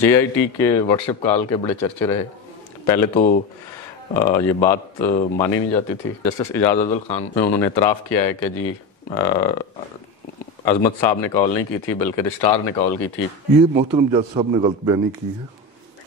J I T کے what's app call کے بڑے چرچے رہے. پہلے تو یہ بات مانی نہیں جاتی تھی. جسٹس اعجاز افضل خان میں انہوں نے اعتراف کیا ہے کہ جی عظمت صاحب نے کال نہیں کی تھی بلکہ رجسٹرار نے کال کی تھی. یہ محترم جج صاحب نے غلط بیانی کی ہے.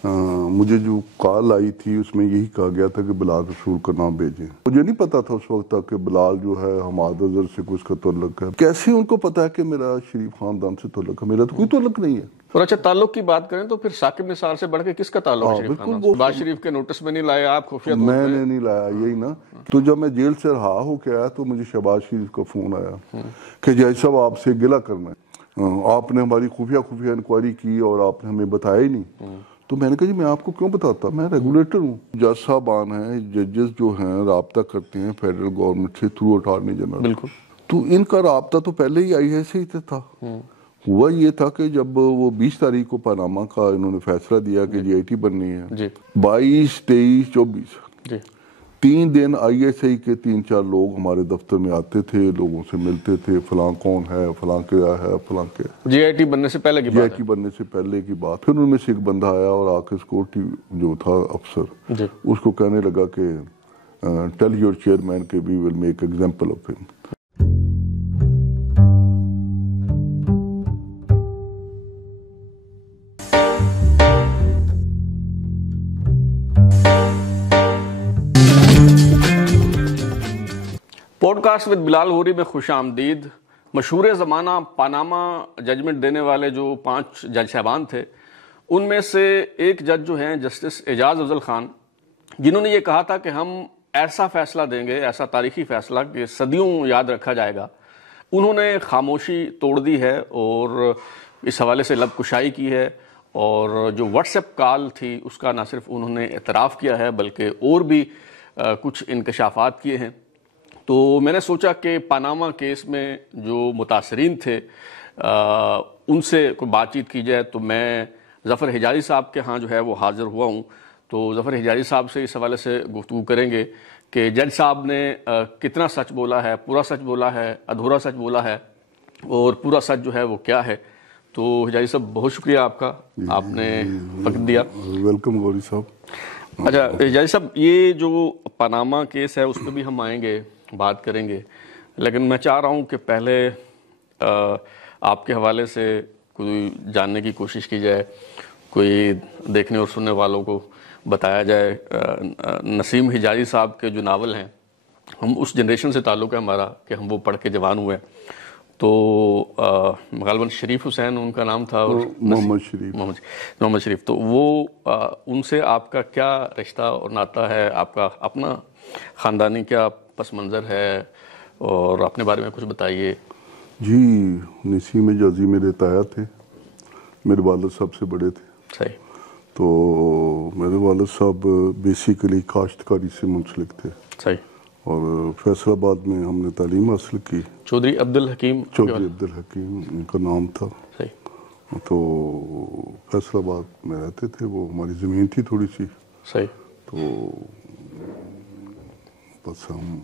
مجھے جو کال آئی تھی اس میں یہی کہا گیا تھا کہ بلال رسول کا نام بھیجیں. مجھے نہیں پتا تھا اس وقت تک کہ بلال جو ہے حماد اظہر سے کوئی اس کا تعلق ہے. کیسے ان کو پتا ہے کہ میرا شریف خاندان سے تعلق ہے؟ میرا تو کوئی تعلق نہیں ہے. اور اچھا تعلق کی بات کریں تو پھر ثاقب نثار سے بڑھ کے کس کا تعلق ہے شریف خاندان سے؟ شہباز شریف کے نوٹس میں نہیں لائے آپ خفیہ طور پہ؟ میں نے نہیں لایا. یہی نا. تو جب میں جیل سے رہا ہو کے آیا تو مجھے شہباز شریف کا فون آیا کہ جج صاحب آپ سے گلہ کرنا ہے, آپ نے ہماری خفیہ انکوائری کی اور آپ نے ہمیں بتایا ہی نہیں. تو میں نے کہا جی میں آپ کو کیوں بتاتا, میں ریگولیٹر ہوں. جج صاحبان ہیں, ججز جو ہیں رابطہ کرتے ہیں فیڈرل گورنمنٹ سے تھرو اٹارنی جنرل. بالکل. تو ان کا رابطہ تو پہلے ہی آئی ایس ہی تھا. ہوا یہ تھا کہ جب وہ 20 تاریخ کو پاناما کا انہوں نے فیصلہ دیا کہ جی آئی ٹی بننی ہے, 22, 23, 24 3 دن آئی ایس آئی کے 3-4 لوگ ہمارے دفتر میں آتے تھے, لوگوں سے ملتے تھے, فلاں کون ہے, فلاں کیا ہے, فلاں کیا. جی آئی ٹی بننے سے پہلے کی بات ہے. جی آئی ٹی بننے سے پہلے کی بات. پھر ان میں سے ایک بندہ آیا اور آ کے سیکورٹی جو تھا افسر اس کو کہنے لگا کہ ٹیل یور چیئرمین کہ وی ول میک ایگزامپل آف ہم. پوڈ کاسٹ ود بلال غوری میں خوش آمدید. مشہور زمانہ پاناما ججمنٹ دینے والے جو 5 جج صاحبان تھے ان میں سے ایک جج جو ہیں جسٹس اعجاز افضل خان, جنہوں نے یہ کہا تھا کہ ہم ایسا فیصلہ دیں گے, ایسا تاریخی فیصلہ کہ صدیوں یاد رکھا جائے گا, انہوں نے خاموشی توڑ دی ہے اور اس حوالے سے لب کشائی کی ہے. اور جو واٹس ایپ کال تھی اس کا نہ صرف انہوں نے اعتراف کیا ہے بلکہ اور بھی کچھ انکشافات کیے ہیں. تو میں نے سوچا کہ پاناما کیس میں جو متاثرین تھے ان سے کوئی بات چیت کی جائے. تو میں ظفر حجازی صاحب کے ہاں جو ہے وہ حاضر ہوا ہوں. تو ظفر حجازی صاحب سے اس حوالے سے گفتگو کریں گے کہ جج صاحب نے کتنا سچ بولا ہے, پورا سچ بولا ہے, ادھورا سچ بولا ہے, اور پورا سچ جو ہے وہ کیا ہے. تو حجازی صاحب بہت شکریہ آپ کا, آپ نے وقت دیا. ویلکم غوری صاحب. اچھا حجازی صاحب, یہ جو پاناما کیس ہے اس پہ بھی ہم آئیں گے, بات کریں گے, لیکن میں چاہ رہا ہوں کہ پہلے آپ کے حوالے سے کوئی جاننے کی کوشش کی جائے, کوئی دیکھنے اور سننے والوں کو بتایا جائے. نسیم حجازی صاحب کے جو ناول ہیں, ہم اس جنریشن سے تعلق ہے ہمارا کہ ہم وہ پڑھ کے جوان ہوئے. تو غالباً شریف حسین ان کا نام تھا, اور محمد شریف. تو وہ ان سے آپ کا کیا رشتہ اور ناطہ ہے, آپ کا اپنا خاندانی کیا پس منظر ہے, اور اپنے بارے میں کچھ بتائیے. جی, نسیم حجازی میرے تایا تھے, میرے والد صاحب سے بڑے تھے. صحیح. تو میرے والد صاحب بیسیکلی کاشتکاری سے منسلک تھے. صحیح. اور فیصل آباد میں ہم نے تعلیم حاصل کی. چودھری عبدالحکیم ان کا نام تھا. صحیح. تو فیصل آباد میں رہتے تھے, وہ ہماری زمین تھی تھوڑی سی. صحیح. تو بس ہم.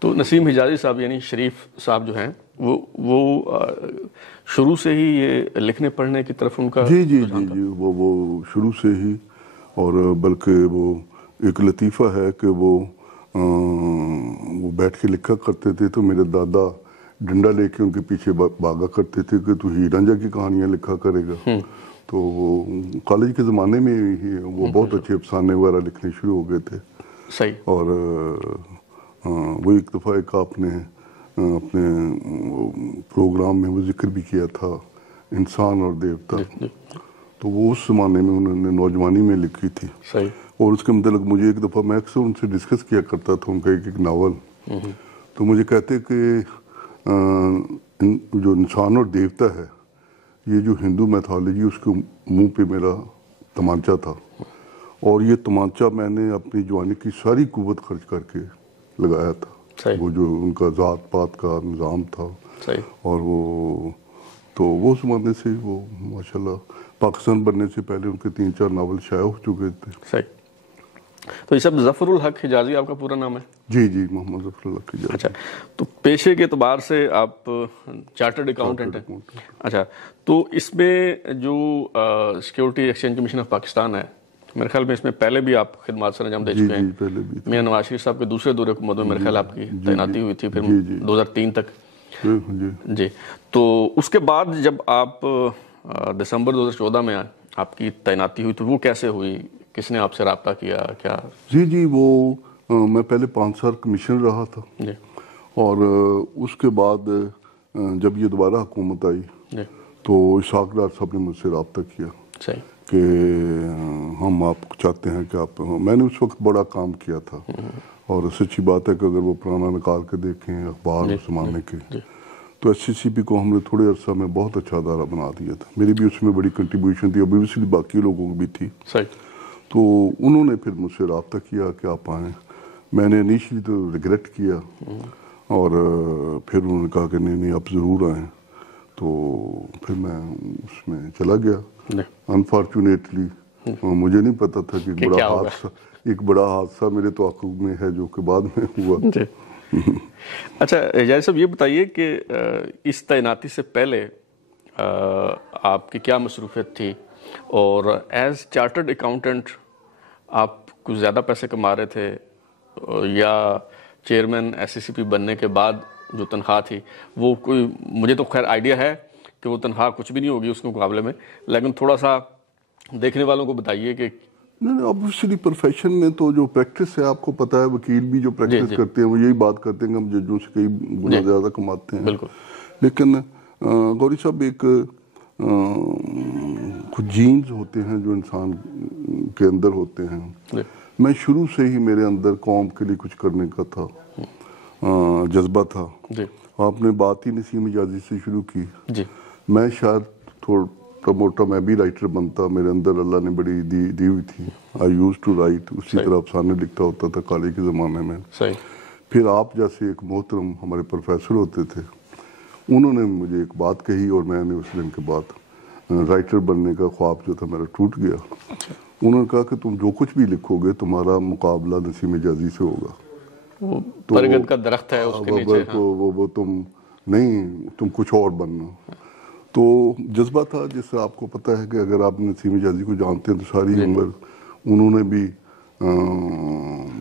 تو نسیم حجازی صاحب یعنی شریف صاحب جو ہیں وہ شروع سے ہی یہ لکھنے پڑھنے کی طرف ان کا جی وہ شروع سے ہی. اور بلکہ وہ ایک لطیفہ ہے کہ وہ بیٹھ کے لکھا کرتے تھے تو میرے دادا ڈنڈا لے کے ان کے پیچھے بھاگا کرتے تھے کہ تو ہیر رانجھا کی کہانیاں لکھا کرے گا. تو وہ کالج کے زمانے میں ہی وہ بہت اچھے افسانے وغیرہ لکھنے شروع ہو گئے تھے. صحیح. اور وہ ایک دفعہ ایک آپ نے اپنے پروگرام میں وہ ذکر بھی کیا تھا انسان اور دیوتا. تو وہ اس زمانے میں انہوں نے نوجوانی میں لکھی تھی. صحیح. اور اس کے متعلق مجھے ایک دفعہ میں اکثر ان سے ڈسکس کیا کرتا تھا ان کا ایک ناول. تو مجھے کہتے کہ جو انسان اور دیوتا ہے یہ جو ہندو میتھالوجی اس کے منہ پہ میرا تمانچہ تھا, اور یہ تمانچہ میں نے اپنی جوانی کی ساری قوت خرچ کر کے لگایا تھا. وہ جو ان کا ذات پات کا نظام تھا. اور وہ تو وہ زمانے سے وہ ماشاءاللہ پاکستان بننے سے پہلے ان کے 3-4 ناول شائع ہو چکے تھے. صحیح. تو یہ سب ظفر الحق حجازی آپ کا پورا نام ہے؟ جی جی، محمد ظفر الحق حجازی. اچھا، تو پیشے کے اعتبار سے آپ چارٹرڈ اکاؤنٹنٹ ہیں. اچھا، تو اس میں جو security exchange commission of Pakistan ہے، میرے خیال میں اس میں پہلے بھی آپ خدمات سر انجام دے چکے ہیں. پہلے بھی میاں نواز شریف صاحب کے دوسرے دور حکومت میں میرے خیال آپ کی تعیناتی ہوئی تھی، پھر 2003 تک. جی، تو اس کے بعد جب آپ دسمبر 2014 میں آپ کی تعیناتی ہوئی تو وہ کیسے ہوئی؟ کس نے آپ سے رابطہ کیا؟ کیا؟ جی وہ میں پہلے 5 سال کمیشنر رہا تھا. جی. اور اس کے بعد جب یہ دوبارہ حکومت آئی تو اسحاق ڈار صاحب نے مجھ سے رابطہ کیا کہ ہم آپ چاہتے ہیں کہ آپ، میں نے اس وقت بڑا کام کیا تھا اور سچی بات ہے کہ اگر وہ پرانا نکال کے دیکھیں اخبار اس زمانے کے تو ایس سی سی پی کو ہم نے تھوڑے عرصہ میں بہت اچھا ادارہ بنا دیا تھا. میری بھی اس میں بڑی کنٹریبیوشن تھی، اوبویسلی باقی لوگوں کی بھی تھی. تو انہوں نے پھر مجھ سے رابطہ کیا کہ آپ آئیں. میں نے انیشلی تو ریگریٹ کیا اور پھر انہوں نے کہا کہ نہیں آپ ضرور آئیں. تو پھر میں اس میں چلا گیا. انفارچونیٹلی مجھے نہیں پتا تھا کہ ایک بڑا حادثہ میرے توقع میں ہے جو کہ بعد میں ہوا. اچھا حجازی صاحب، یہ بتائیے کہ اس تعیناتی سے پہلے آپ کی کیا مصروفیت تھی، اور ایز چارٹرڈ اکاؤنٹنٹ آپ کچھ زیادہ پیسے کما رہے تھے یا چیئرمین ایس سی سی پی بننے کے بعد جو تنخواہ تھی وہ کوئی، مجھے تو خیر آئیڈیا ہے کہ وہ تنخواہ کچھ بھی نہیں ہوگی اس کے مقابلے میں، لیکن تھوڑا سا دیکھنے والوں کو بتائیے کہ نہیں اوبویسلی پروفیشن میں تو جو پریکٹس ہے آپ کو پتا ہے، وکیل بھی جو پریکٹس کرتے ہیں وہ یہی بات کرتے ہیں کہ ہم ججوں سے کئی گنا زیادہ کماتے ہیں. بالکل. لیکن گوری صاحب ایک کچھ جینز ہوتے ہیں جو انسان کے اندر ہوتے ہیں. میں شروع سے ہی میرے اندر قوم کے لیے کچھ کرنے کا تھا، جذبہ تھا. آپ نے بات ہی نسیم حجازی سے شروع کی. میں شاید تھوڑا موٹا میں بھی رائٹر بنتا، میرے اندر اللہ نے بڑی دی ہوئی تھی. آئی یوز ٹو رائٹ، اسی طرح افسانے لکھتا ہوتا تھا کالج کے زمانے میں. پھر آپ جیسے ایک محترم ہمارے پروفیسر ہوتے تھے، انہوں نے مجھے ایک بات کہی اور میں نے اس دن کے بعد رائٹر بننے کا خواب جو تھا میرا ٹوٹ گیا. انہوں نے کہا کہ تم جو کچھ بھی لکھو گے تمہارا مقابلہ نسیم حجازی سے ہوگا. برگد کا درخت ہے اس کے نیچے، وہ تم نہیں، تم کچھ اور بننا. تو جذبہ تھا، جس سے آپ کو پتہ ہے کہ اگر آپ نسیم حجازی کو جانتے ہیں تو ساری عمر انہوں نے بھی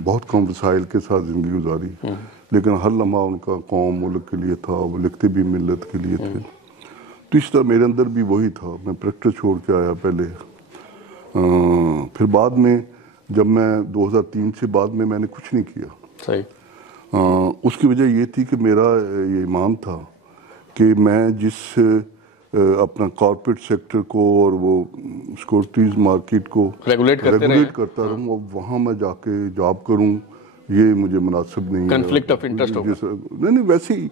بہت کم وسائل کے ساتھ زندگی گزاری، لیکن ہر لمحہ ان کا قوم ملک کے لیے تھا. وہ لکھتے بھی ملت کے لیے تھے. تو اس طرح میرے اندر بھی وہی تھا. میں پریکٹس چھوڑ کے آیا پہلے. پھر بعد میں جب میں 2003 سے بعد میں نے کچھ نہیں کیا. اس کی وجہ یہ تھی کہ میرا یہ ایمان تھا کہ میں جس اپنا کارپوریٹ سیکٹر کو اور وہ سیکورٹیز مارکیٹ کو ریگولیٹ کرتا رہوں اور وہاں میں جا کے جاب کروں، یہ مجھے مناسب نہیں ہے. کنفلکٹ آف انٹرسٹ ہوگا. نہیں ویسے ہی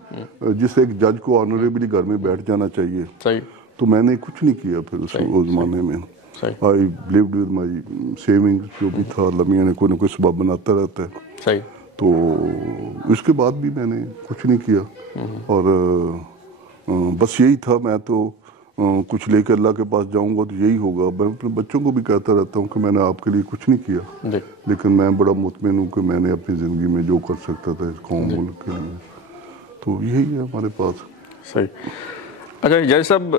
جس ایک جج کو آنریبلی گھر میں بیٹھ جانا چاہیے. تو میں نے کچھ نہیں کیا پھر اس زمانے میں. I lived with my savings, جو بھی تھا اللہ میاں نے کوئی نہ کوئی سبب بناتا رہتا ہے. تو اس کے بعد بھی میں نے کچھ نہیں کیا اور بس یہی تھا. میں تو کچھ لے کے اللہ کے پاس جاؤں گا تو یہی ہوگا. میں اپنے بچوں کو بھی کہتا رہتا ہوں کہ میں نے آپ کے لیے کچھ نہیں کیا، لیکن میں بڑا مطمئن ہوں کہ میں نے اپنی زندگی میں جو کر سکتا تھا اس قوم ملک کے لیے. تو یہی ہے ہمارے پاس. صحیح. اچھا حجازی صاحب،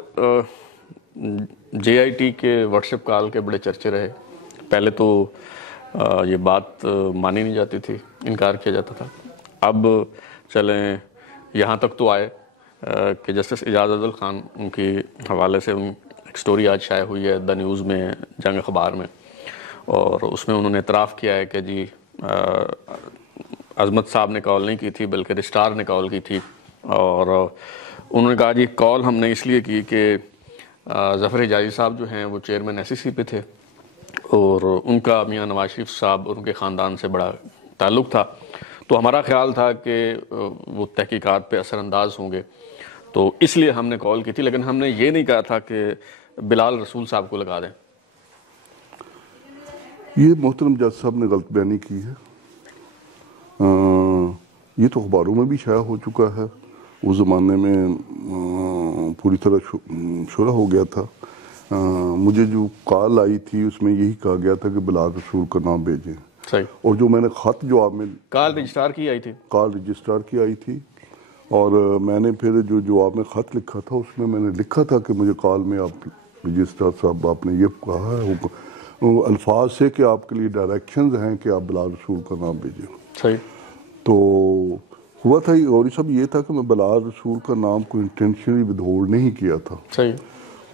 جے آئی ٹی کے واٹس ایپ کال کے بڑے چرچے رہے. پہلے تو یہ بات مانی نہیں جاتی تھی، انکار کیا جاتا تھا. اب چلیں یہاں تک تو آئے کہ جسٹس اعجاز افضل خان ان کے حوالے سے ایک سٹوری آج شائع ہوئی ہے دا نیوز میں، جنگ اخبار میں، اور اس میں انہوں نے اعتراف کیا ہے کہ جی عظمت صاحب نے کال نہیں کی تھی بلکہ رجسٹرار نے کال کی تھی. اور انہوں نے کہا جی کال ہم نے اس لیے کی کہ ظفر حجازی صاحب جو ہیں وہ چیئرمین ایس سی سی پہ تھے اور ان کا میاں نواز شریف صاحب اور ان کے خاندان سے بڑا تعلق تھا، تو ہمارا خیال تھا کہ وہ تحقیقات پہ اثر انداز ہوں گے، تو اس لیے ہم نے کال کی تھی، لیکن ہم نے یہ نہیں کہا تھا کہ بلال رسول صاحب کو لگا دیں. یہ محترم جج صاحب نے غلط بیانی کی ہے. یہ تو اخباروں میں بھی شائع ہو چکا ہے. اس زمانے میں پوری طرح شورا ہو گیا تھا. مجھے جو کال آئی تھی اس میں یہی کہا گیا تھا کہ بلال رسول کا نام بھیجیں. صحیح. اور جو میں نے خط جو آپ میں کال رجسٹرار کی آئی تھی. کال رجسٹرار کی آئی تھی، اور میں نے پھر جو جواب میں خط لکھا تھا اس میں نے لکھا تھا کہ مجھے کال میں آپ رجسٹرار صاحب آپ نے یہ کہا ہے وہ الفاظ سے کہ آپ کے لیے ڈائریکشنز ہیں کہ آپ بلال رسول کا نام بھیجیں. صحیح. تو ہوا تھا اور سب یہ تھا کہ میں بلال رسول کا نام کو انٹینشنلی ودہولڈ نہیں کیا تھا. صحیح.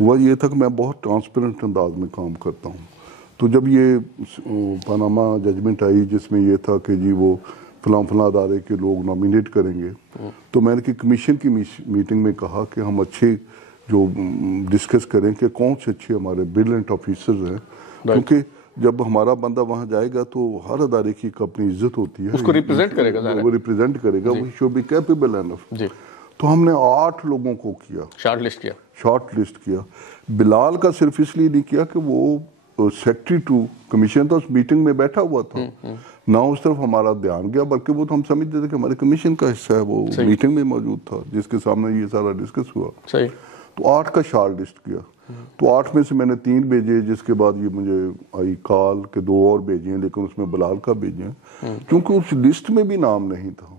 ہوا یہ تھا کہ میں بہت ٹرانسپیرنٹ انداز میں کام کرتا ہوں. تو جب یہ پاناما ججمنٹ آئی جس میں یہ تھا کہ جی وہ فلاں فلاں ادارے کے لوگ نامینیٹ کریں گے، تو میں نے کہ کمیشن کی میٹنگ میں کہا کہ ہم اچھے جو ڈسکس کریں کہ کون سے اچھے ہمارے بریلینٹ آفیسرز ہیں، کیونکہ جب ہمارا بندہ وہاں جائے گا تو ہر ادارے کی ایک اپنی عزت ہوتی ہے، اس کو ریپرزینٹ کرے گا، وہ ریپرزینٹ کرے گا، وہ شوڈ بی کیپیبل انف. جی. تو ہم نے 8 لوگوں کو کیا، شارٹ لسٹ کیا. بلال کا صرف اس لیے نہیں کیا کہ وہ سیکٹری ٹو کمیشن تھا، اس میٹنگ میں بیٹھا ہوا تھا، نہ اس طرف ہمارا دھیان گیا، بلکہ وہ تو ہم سمجھتے تھے کہ ہمارے کمیشن کا حصہ ہے، وہ میٹنگ میں موجود تھا جس کے سامنے یہ سارا ڈسکس ہوا. تو 8 کا شارٹ لسٹ کیا. تو 8 میں سے میں نے 3 بھیجے، جس کے بعد یہ مجھے آئی کال کہ 2 اور بھیجیں، لیکن اس میں بلال کا بھیجیں کیونکہ اس لسٹ میں بھی نام نہیں تھا.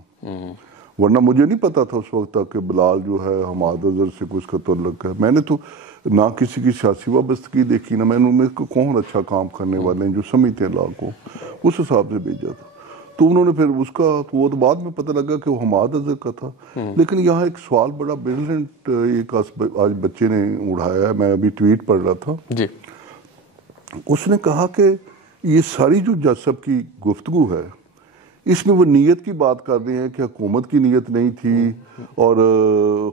ورنہ مجھے نہیں پتا تھا اس وقت تک کہ بلال جو ہے حماد اظہر سے کچھ کا تعلق ہے. میں نے تو نہ کسی کی سیاسی وابستگی دیکھی، نہ میں نے ان میں کون اچھا کام کرنے والے ہیں جو سمجھتے ہیں لا کو، اس حساب سے بھیجا تھا. تو انہوں نے پھر اس کا تو وہ تو بعد میں پتہ لگا کہ وہ حماد اظہر کا تھا. لیکن یہاں ایک سوال بڑا بریلینٹ ایک آج بچے نے اڑایا ہے، میں ابھی ٹویٹ پڑھ رہا تھا جی. اس نے کہا کہ یہ ساری جو جج صاحب کی گفتگو ہے اس میں وہ نیت کی بات کر رہے ہیں کہ حکومت کی نیت نہیں تھی اور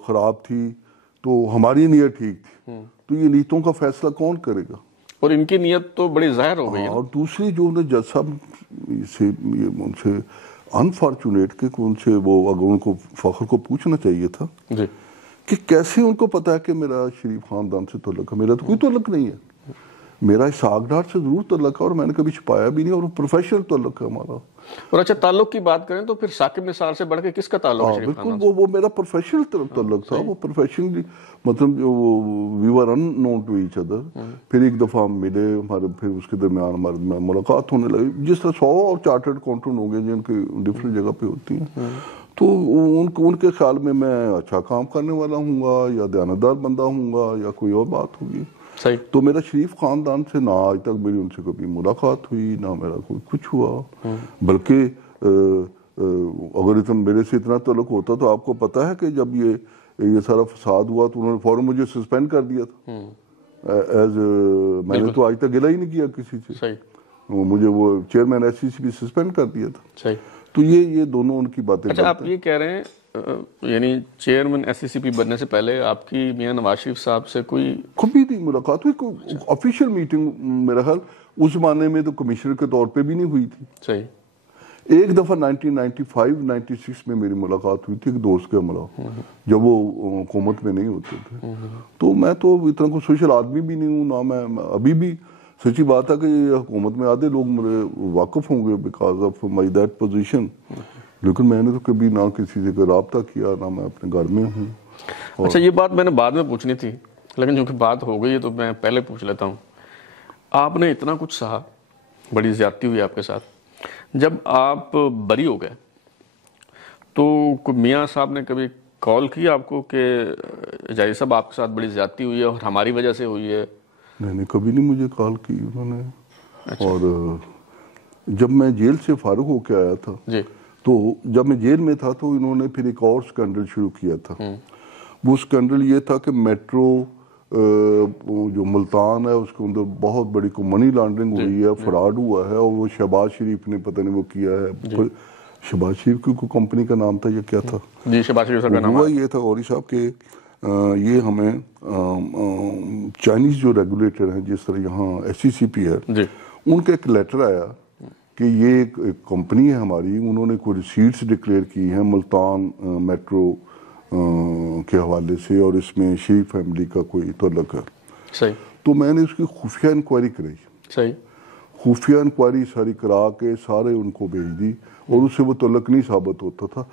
خراب تھی تو ہماری نیت ٹھیک تھی. تو یہ نیتوں کا فیصلہ کون کرے گا؟ اور ان کی نیت تو بڑی ظاہر ہو گئی ہے. اور دوسری جو انہیں جج صاحب سے ان سے انفارچونیٹ کہ ان سے وہ اگر ان کو فخر کو پوچھنا چاہیے تھا جی کہ کیسے ان کو پتا ہے کہ میرا شریف خاندان سے تعلق ہے. میرا تو کوئی تعلق نہیں ہے، میرا اسحاق ڈار سے ضرور تعلق ہے اور میں نے کبھی چھپایا بھی نہیں، اور پروفیشنل تعلق ہے ہمارا. اور اچھا تعلق کی بات کریں تو پھر ثاقب نثار سے بڑھ کے کس کا تعلق ہے شریف خاندان سے؟ بالکل وہ میرا پروفیشنل تعلق تھا، وہ پروفیشنلی مطلب وی ور ان نون ٹو ایچ ادر. پھر ایک دفعہ ہم ملے، ہمارے پھر اس کے درمیان ہمارے ملاقات ہونے لگی، جس طرح 100 اور چارٹرڈ اکاؤنٹنٹ ہوں گے جن کے ڈفرینٹ جگہ پہ ہوتی ہیں. تو ان کے خیال میں اچھا کام کرنے والا ہوں گا یا دیانتدار بندہ ہوں گا یا کوئی اور بات ہوگی. تو میرا شریف خاندان سے نہ آج تک میری ان سے کبھی ملاقات ہوئی، نہ میرا کوئی کچھ ہوا. بلکہ اگر میرے سے اتنا تعلق ہوتا تو آپ کو پتا ہے کہ جب یہ سارا فساد ہوا تو انہوں نے فوراً مجھے سسپینڈ کر دیا تھا. میں نے تو آج تک گلہ ہی نہیں کیا کسی سے، مجھے وہ چیئرمین SCCP بھی سسپینڈ کر دیا تھا. تو یہ دونوں ان کی باتیں. اچھا آپ یہ کہہ رہے ہیں یعنی چیئرمین SCCP بننے سے پہلے آپ کی میاں نواز شریف صاحب سے کوئی کبھی نہیں ملاقات ہوئی؟ کوئی آفیشیل میٹنگ میرا خیال اس زمانے میں تو کمشنر کے طور پہ بھی نہیں ہوئی تھی. صحیح. ایک دفعہ 1995-96 میں میری ملاقات ہوئی تھی ایک دوست کے ہمراہ، جب وہ حکومت میں نہیں ہوتے تھے. تو میں تو اتنا کوئی سوشل آدمی بھی نہیں ہوں، نہ میں ابھی بھی. سچی بات ہے کہ یہ حکومت میں آدھے لوگ میرے واقف ہوں گے because of my that position, لیکن میں نے تو کبھی نہ کسی سے رابطہ کیا، نہ میں اپنے گھر میں ہوں. اچھا یہ بات میں نے بعد میں پوچھنی تھی لیکن چونکہ بات ہو گئی ہے تو میں پہلے پوچھ لیتا ہوں. آپ نے اتنا کچھ سہا، بڑی زیادتی ہوئی آپ کے ساتھ، جب آپ بری ہو گئے تو میاں صاحب نے کبھی کال کی آپ کو کہ جائی صاحب آپ کے ساتھ بڑی زیادتی ہوئی ہے اور ہماری وجہ سے ہوئی ہے؟ نہیں کبھی نہیں مجھے کال کی انہوں نے. اور جب میں جیل سے فارغ ہو کے آیا تھا تو جب میں جیل میں تھا تو انہوں نے پھر ایک اور سکینڈل شروع کیا تھا. وہ سکینڈل یہ تھا کہ میٹرو جو ملتان ہے اس کے اندر بہت بڑی منی لانڈرنگ ہوئی ہے، فراڈ ہوا ہے، اور وہ شہباز شریف نے پتہ نہیں وہ کیا ہے. شہباز شریف کی کوئی کمپنی کا نام تھا، یہ کیا تھا؟ جی شہباز شریف کا نام یہ تھا غوری صاحب کہ یہ ہمیں چائنیز جو ریگولیٹر ہیں جس طرح یہاں SCCP ہے، ان کا ایک لیٹر آیا کہ یہ ایک کمپنی ہے ہماری، انہوں نے کوئی ریسیٹس ڈکلیئر کی ہیں ملتان میٹرو کے حوالے سے اور اس میں شریف فیملی کا کوئی تعلق ہے. صحیح. تو میں نے اس کی خفیہ انکوائری کرائی. صحیح. خفیہ انکوائری ساری کرا کے سارے ان کو بھیج دی اور اس سے وہ تعلق نہیں ثابت ہوتا تھا.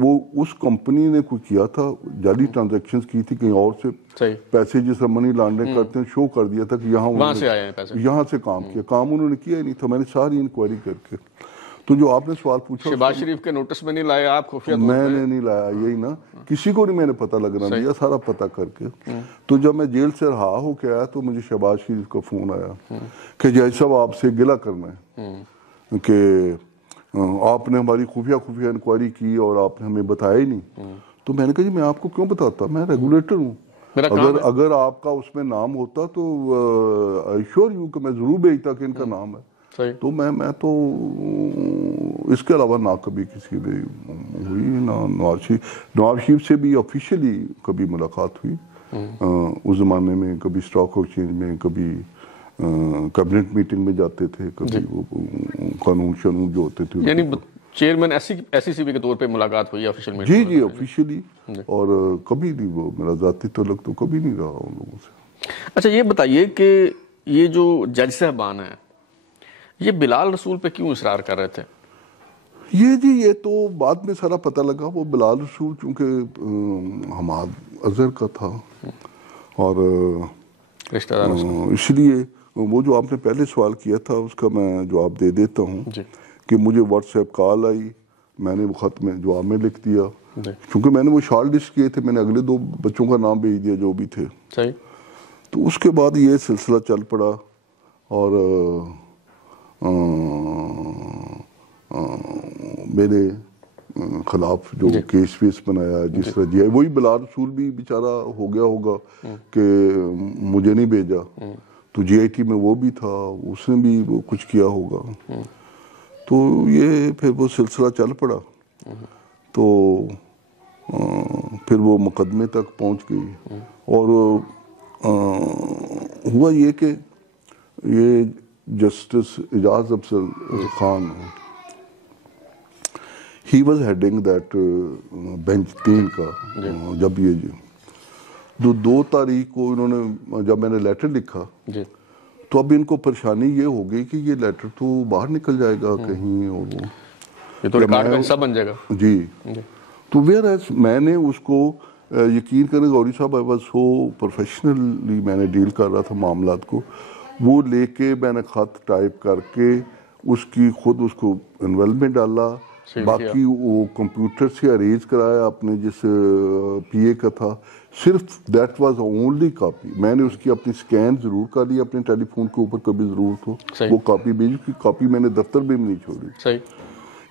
وہ اس کمپنی نے کوئی کیا تھا, جعلی ٹرانزیکشنز کی تھی کہیں اور سے, پیسے جس طرح منی لانڈرنگ کرتے ہیں شو کر دیا تھا کہ یہاں سے کام کیا. کام انہوں نے کیا ہی نہیں تھا. میں نے ساری انکوائری کر کے, تو جو آپ نے سوال پوچھا شہباز شریف کے نوٹس میں نہیں لایا آپ خفیہ؟ میں نے نہیں لایا, یہی نا, کسی کو نہیں میں نے پتہ لگنا دیا, سارا پتہ کر کے. تو جب میں جیل سے رہا ہو کے آیا تو مجھے شہباز شریف کا فون آیا کہ جج صاحب آپ سے گلہ کرنا ہے کہ آپ نے ہماری خفیہ انکوائری کی اور آپ نے ہمیں بتایا ہی نہیں. تو میں نے کہا جی میں آپ کو کیوں بتاتا, میں ریگولیٹر ہوں, اگر آپ کا اس میں نام ہوتا تو ایشور یو کہ میں ضرور بھیجتا کہ ان کا نام ہے. تو میں تو اس کے علاوہ نہ کبھی کسی نے ہوئی, نہ نواز شریف سے بھی آفیشیلی کبھی ملاقات ہوئی. اس زمانے میں کبھی اسٹاک ایکسچینج میں, کبھی کیبنٹ میٹنگ میں جاتے تھے, کبھی وہ قانون شنون جو ہوتے تھے. یعنی chairman S C C B کے طور پہ ملاقات ہوئی آفیشیل میٹنگ؟ جی آفیشیلی, اور کبھی نہیں وہ میرا ذاتی تعلق تو کبھی نہیں رہا ان لوگوں سے. اچھا یہ بتائیے کہ یہ جو جج صاحبان ہیں یہ بلال رسول پہ کیوں اصرار کر رہے تھے؟ یہ تو بعد میں سارا پتہ لگا. وہ بلال رسول چونکہ حماد اظہر کا تھا اور رشتہ دار, اس لیے وہ جو آپ نے پہلے سوال کیا تھا اس کا میں جواب دے دیتا ہوں کہ مجھے واٹس ایپ کال آئی, میں نے وہ خط میں جواب میں لکھ دیا, چونکہ میں نے وہ شارٹ لسٹ کیے تھے, میں نے اگلے 2 بچوں کا نام بھیج دیا جو بھی تھے. تو اس کے بعد یہ سلسلہ چل پڑا اور میرے خلاف جو کیس ویس بنایا جس طرح جی, وہی بلال رسول بھی بیچارہ ہو گیا ہوگا کہ مجھے نہیں بھیجا, تو جی آئی ٹی میں وہ بھی تھا, اس نے بھی وہ کچھ کیا ہوگا. تو یہ پھر وہ سلسلہ چل پڑا, تو پھر وہ مقدمے تک پہنچ گئی. اور ہوا یہ کہ یہ justice Ijaz Afzal Khan, he was heading that bench 3 کا. جب یہ 2 تاریخ کو انہوں نے, جب میں نے لیٹر لکھا تو اب ان کو پریشانی یہ ہو گئی کہ یہ لیٹر تو باہر نکل جائے گا کہیں, اور وہ یہ تو ریکارڈ کا حصہ بن جائے گا. جی, تو ویئر ایز میں نے اس کو یقین کریں گوری صاحب, آئی واز سو پروفیشنلی میں نے ڈیل کر رہا تھا معاملات کو. وہ لے کے میں نے خط ٹائپ کر کے اس کی خود اس کو انویلپ میں ڈالا, باقی وہ کمپیوٹر سے ارینج کرایا اپنے جس پی اے کا تھا, صرف دیٹ واز اونلی کاپی. میں نے اس کی اپنی سکین ضرور کر لی اپنے ٹیلی فون کے اوپر, کبھی ضرورت ہو وہ کاپی بھیجی, کی کاپی میں نے دفتر میں بھی نہیں چھوڑی,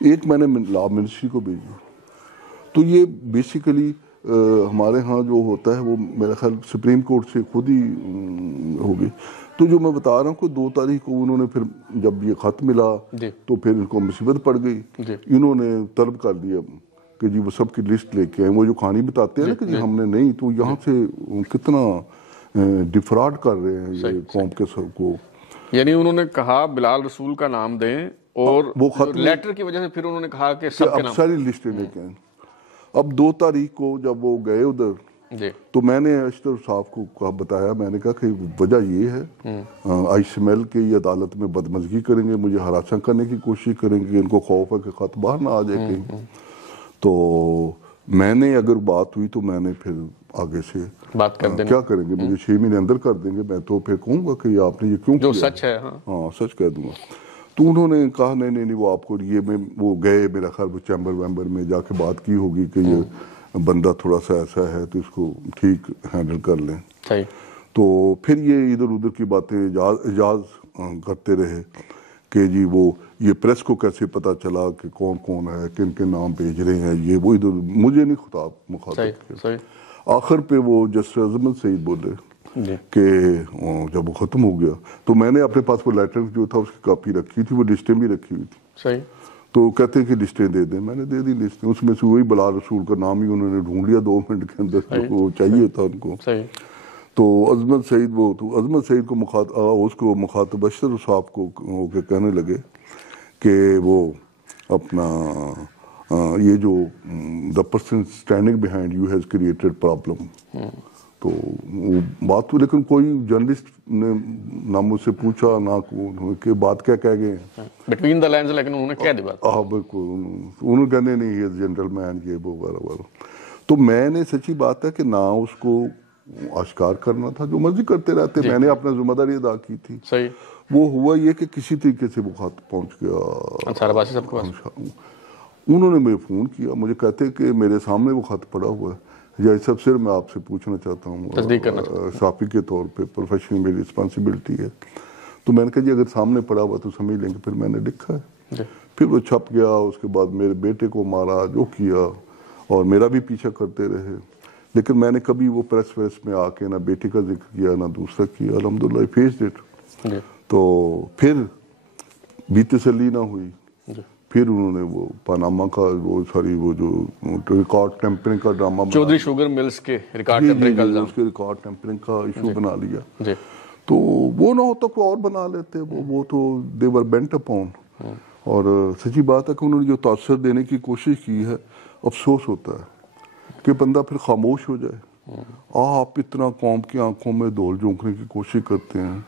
ایک میں نے لا منسٹری کو بھیجی. تو یہ بیسیکلی ہمارے ہاں جو ہوتا ہے وہ میرا خیال سپریم کورٹ سے خود ہی ہوگی. تو جو میں بتا رہا ہوں کہ 2 تاریخ کو انہوں نے پھر جب یہ خط ملا تو پھر ان کو مصیبت پڑ گئی. انہوں نے طلب کر دیا کہ جی وہ سب کی لسٹ لے کے آئیں, وہ جو کہانی بتاتے ہیں نا کہ جی ہم نے نہیں, تو یہاں سے کتنا ڈفراڈ کر رہے ہیں یہ قوم کے سب کو. یعنی انہوں نے کہا بلال رسول کا نام دیں, اور وہ خط لیٹر کی وجہ سے پھر انہوں نے کہا کہ سب کے نام, ساری لسٹیں لے کے آئیں. اب 2 تاریخ کو جب وہ گئے ادھر تو میں نے اشتر صاحب کو بتایا, میں نے کہا کہ وجہ یہ ہے, آئی سمیل کے یہ عدالت میں بدمزگی کریں گے, مجھے ہراساں کرنے کی کوشش کریں گے, ان کو خوف ہے کہ خط باہر نہ آ جائے کہیں. تو میں نے اگر بات ہوئی تو میں نے پھر آگے سے بات کر دیں, کیا کریں گے, مجھے 6 مہینے اندر کر دیں گے, میں تو پھر کہوں گا کہ آپ نے یہ کیوں کیا, جو سچ ہے. ہاں سچ کہہ دوں گا. تو انہوں نے کہا نہیں وہ آپ کو یہ, میں وہ گئے میرا خیال وہ چیمبر ویمبر میں جا کے بات کی ہوگی کہ یہ بندہ تھوڑا سا ایسا ہے تو اس کو ٹھیک ہینڈل کر لیں. تو پھر یہ ادھر ادھر کی باتیں اعجاز کرتے رہے کہ جی وہ یہ پریس کو کیسے پتہ چلا کہ کون کون ہے, کن کے نام بھیج رہے ہیں, یہ وہ ادھر مجھے نہیں مخاطب کیا. آخر پہ وہ جسٹس عظمت سعید بولے کہ جب وہ ختم ہو گیا تو میں نے اپنے پاس وہ لیٹر جو تھا اس کی کاپی رکھی تھی, وہ لسٹیں بھی رکھی ہوئی تھی. تو کہتے ہیں کہ لسٹیں دے دیں, میں نے دے دی لسٹیں. اس میں سے وہی بلال رسول کا نام ہی انہوں نے ڈھونڈ لیا 2 منٹ کے اندر, وہ چاہیے تھا ان کو. تو عظمت سعید کو مخاطب اشرف صاحب کو ہو کے کہنے لگے کہ وہ اپنا یہ جو the person standing behind you has created problem, تو وہ بات تو، لیکن کوئی جرنلسٹ نے نہ مجھ سے پوچھا نہ کہ بات کیا کہہ گئے ہیں بٹوین دا لائنز، لیکن انہوں نے کہہ دی بات. ہاں بالکل، انہوں نے کہنے نہیں یہ جنرل مین یہ وہ وغیرہ. تو میں نے سچی بات ہے کہ نہ اس کو اشکار کرنا تھا، جو مرضی کرتے رہتے، میں نے اپنا ذمہ داری ادا کی تھی. صحیح. وہ ہوا یہ کہ کسی طریقے سے وہ خط پہنچ گیا انصار عباسی صاحب کے پاس. انہوں نے مجھے فون کیا، مجھے کہتے کہ میرے سامنے وہ خط پڑا ہوا ہے، یہ سب صرف میں آپ سے پوچھنا چاہتا ہوں، تصدیق کرنا چاہتا ہوں، صحافی کے طور پہ پروفیشنل میری رسپانسبلٹی ہے. تو میں نے کہا جی اگر سامنے پڑا ہوا تو سمجھ لیں گے. پھر میں نے لکھا ہے. پھر وہ چھپ گیا. اس کے بعد میرے بیٹے کو مارا، جو کیا، اور میرا بھی پیچھا کرتے رہے. لیکن میں نے کبھی وہ پریس ویس میں آ کے نہ بیٹے کا ذکر کیا نہ دوسرا کیا. الحمدللہ فیس اٹ. تو پھر بھی تسلی نہ ہوئی. پھر انہوں نے وہ پاناما کا وہ جو ریکارڈ ٹیمپرنگ کا ڈرامہ، چودھری شوگر ملز کے ریکارڈ ٹیمپرنگ کا اس کے ریکارڈ ٹیمپرنگ کا ایشو بنا لیا. تو وہ نہ ہوتا کوئی اور بنا لیتے. وہ تو دے ور بینٹ اپون. اور سچی بات ہے کہ انہوں نے جو تاثر دینے کی کوشش کی ہے، افسوس ہوتا ہے کہ بندہ پھر خاموش ہو جائے. آپ اتنا قوم کی آنکھوں میں دھول جھونکنے کی کوشش کرتے ہیں،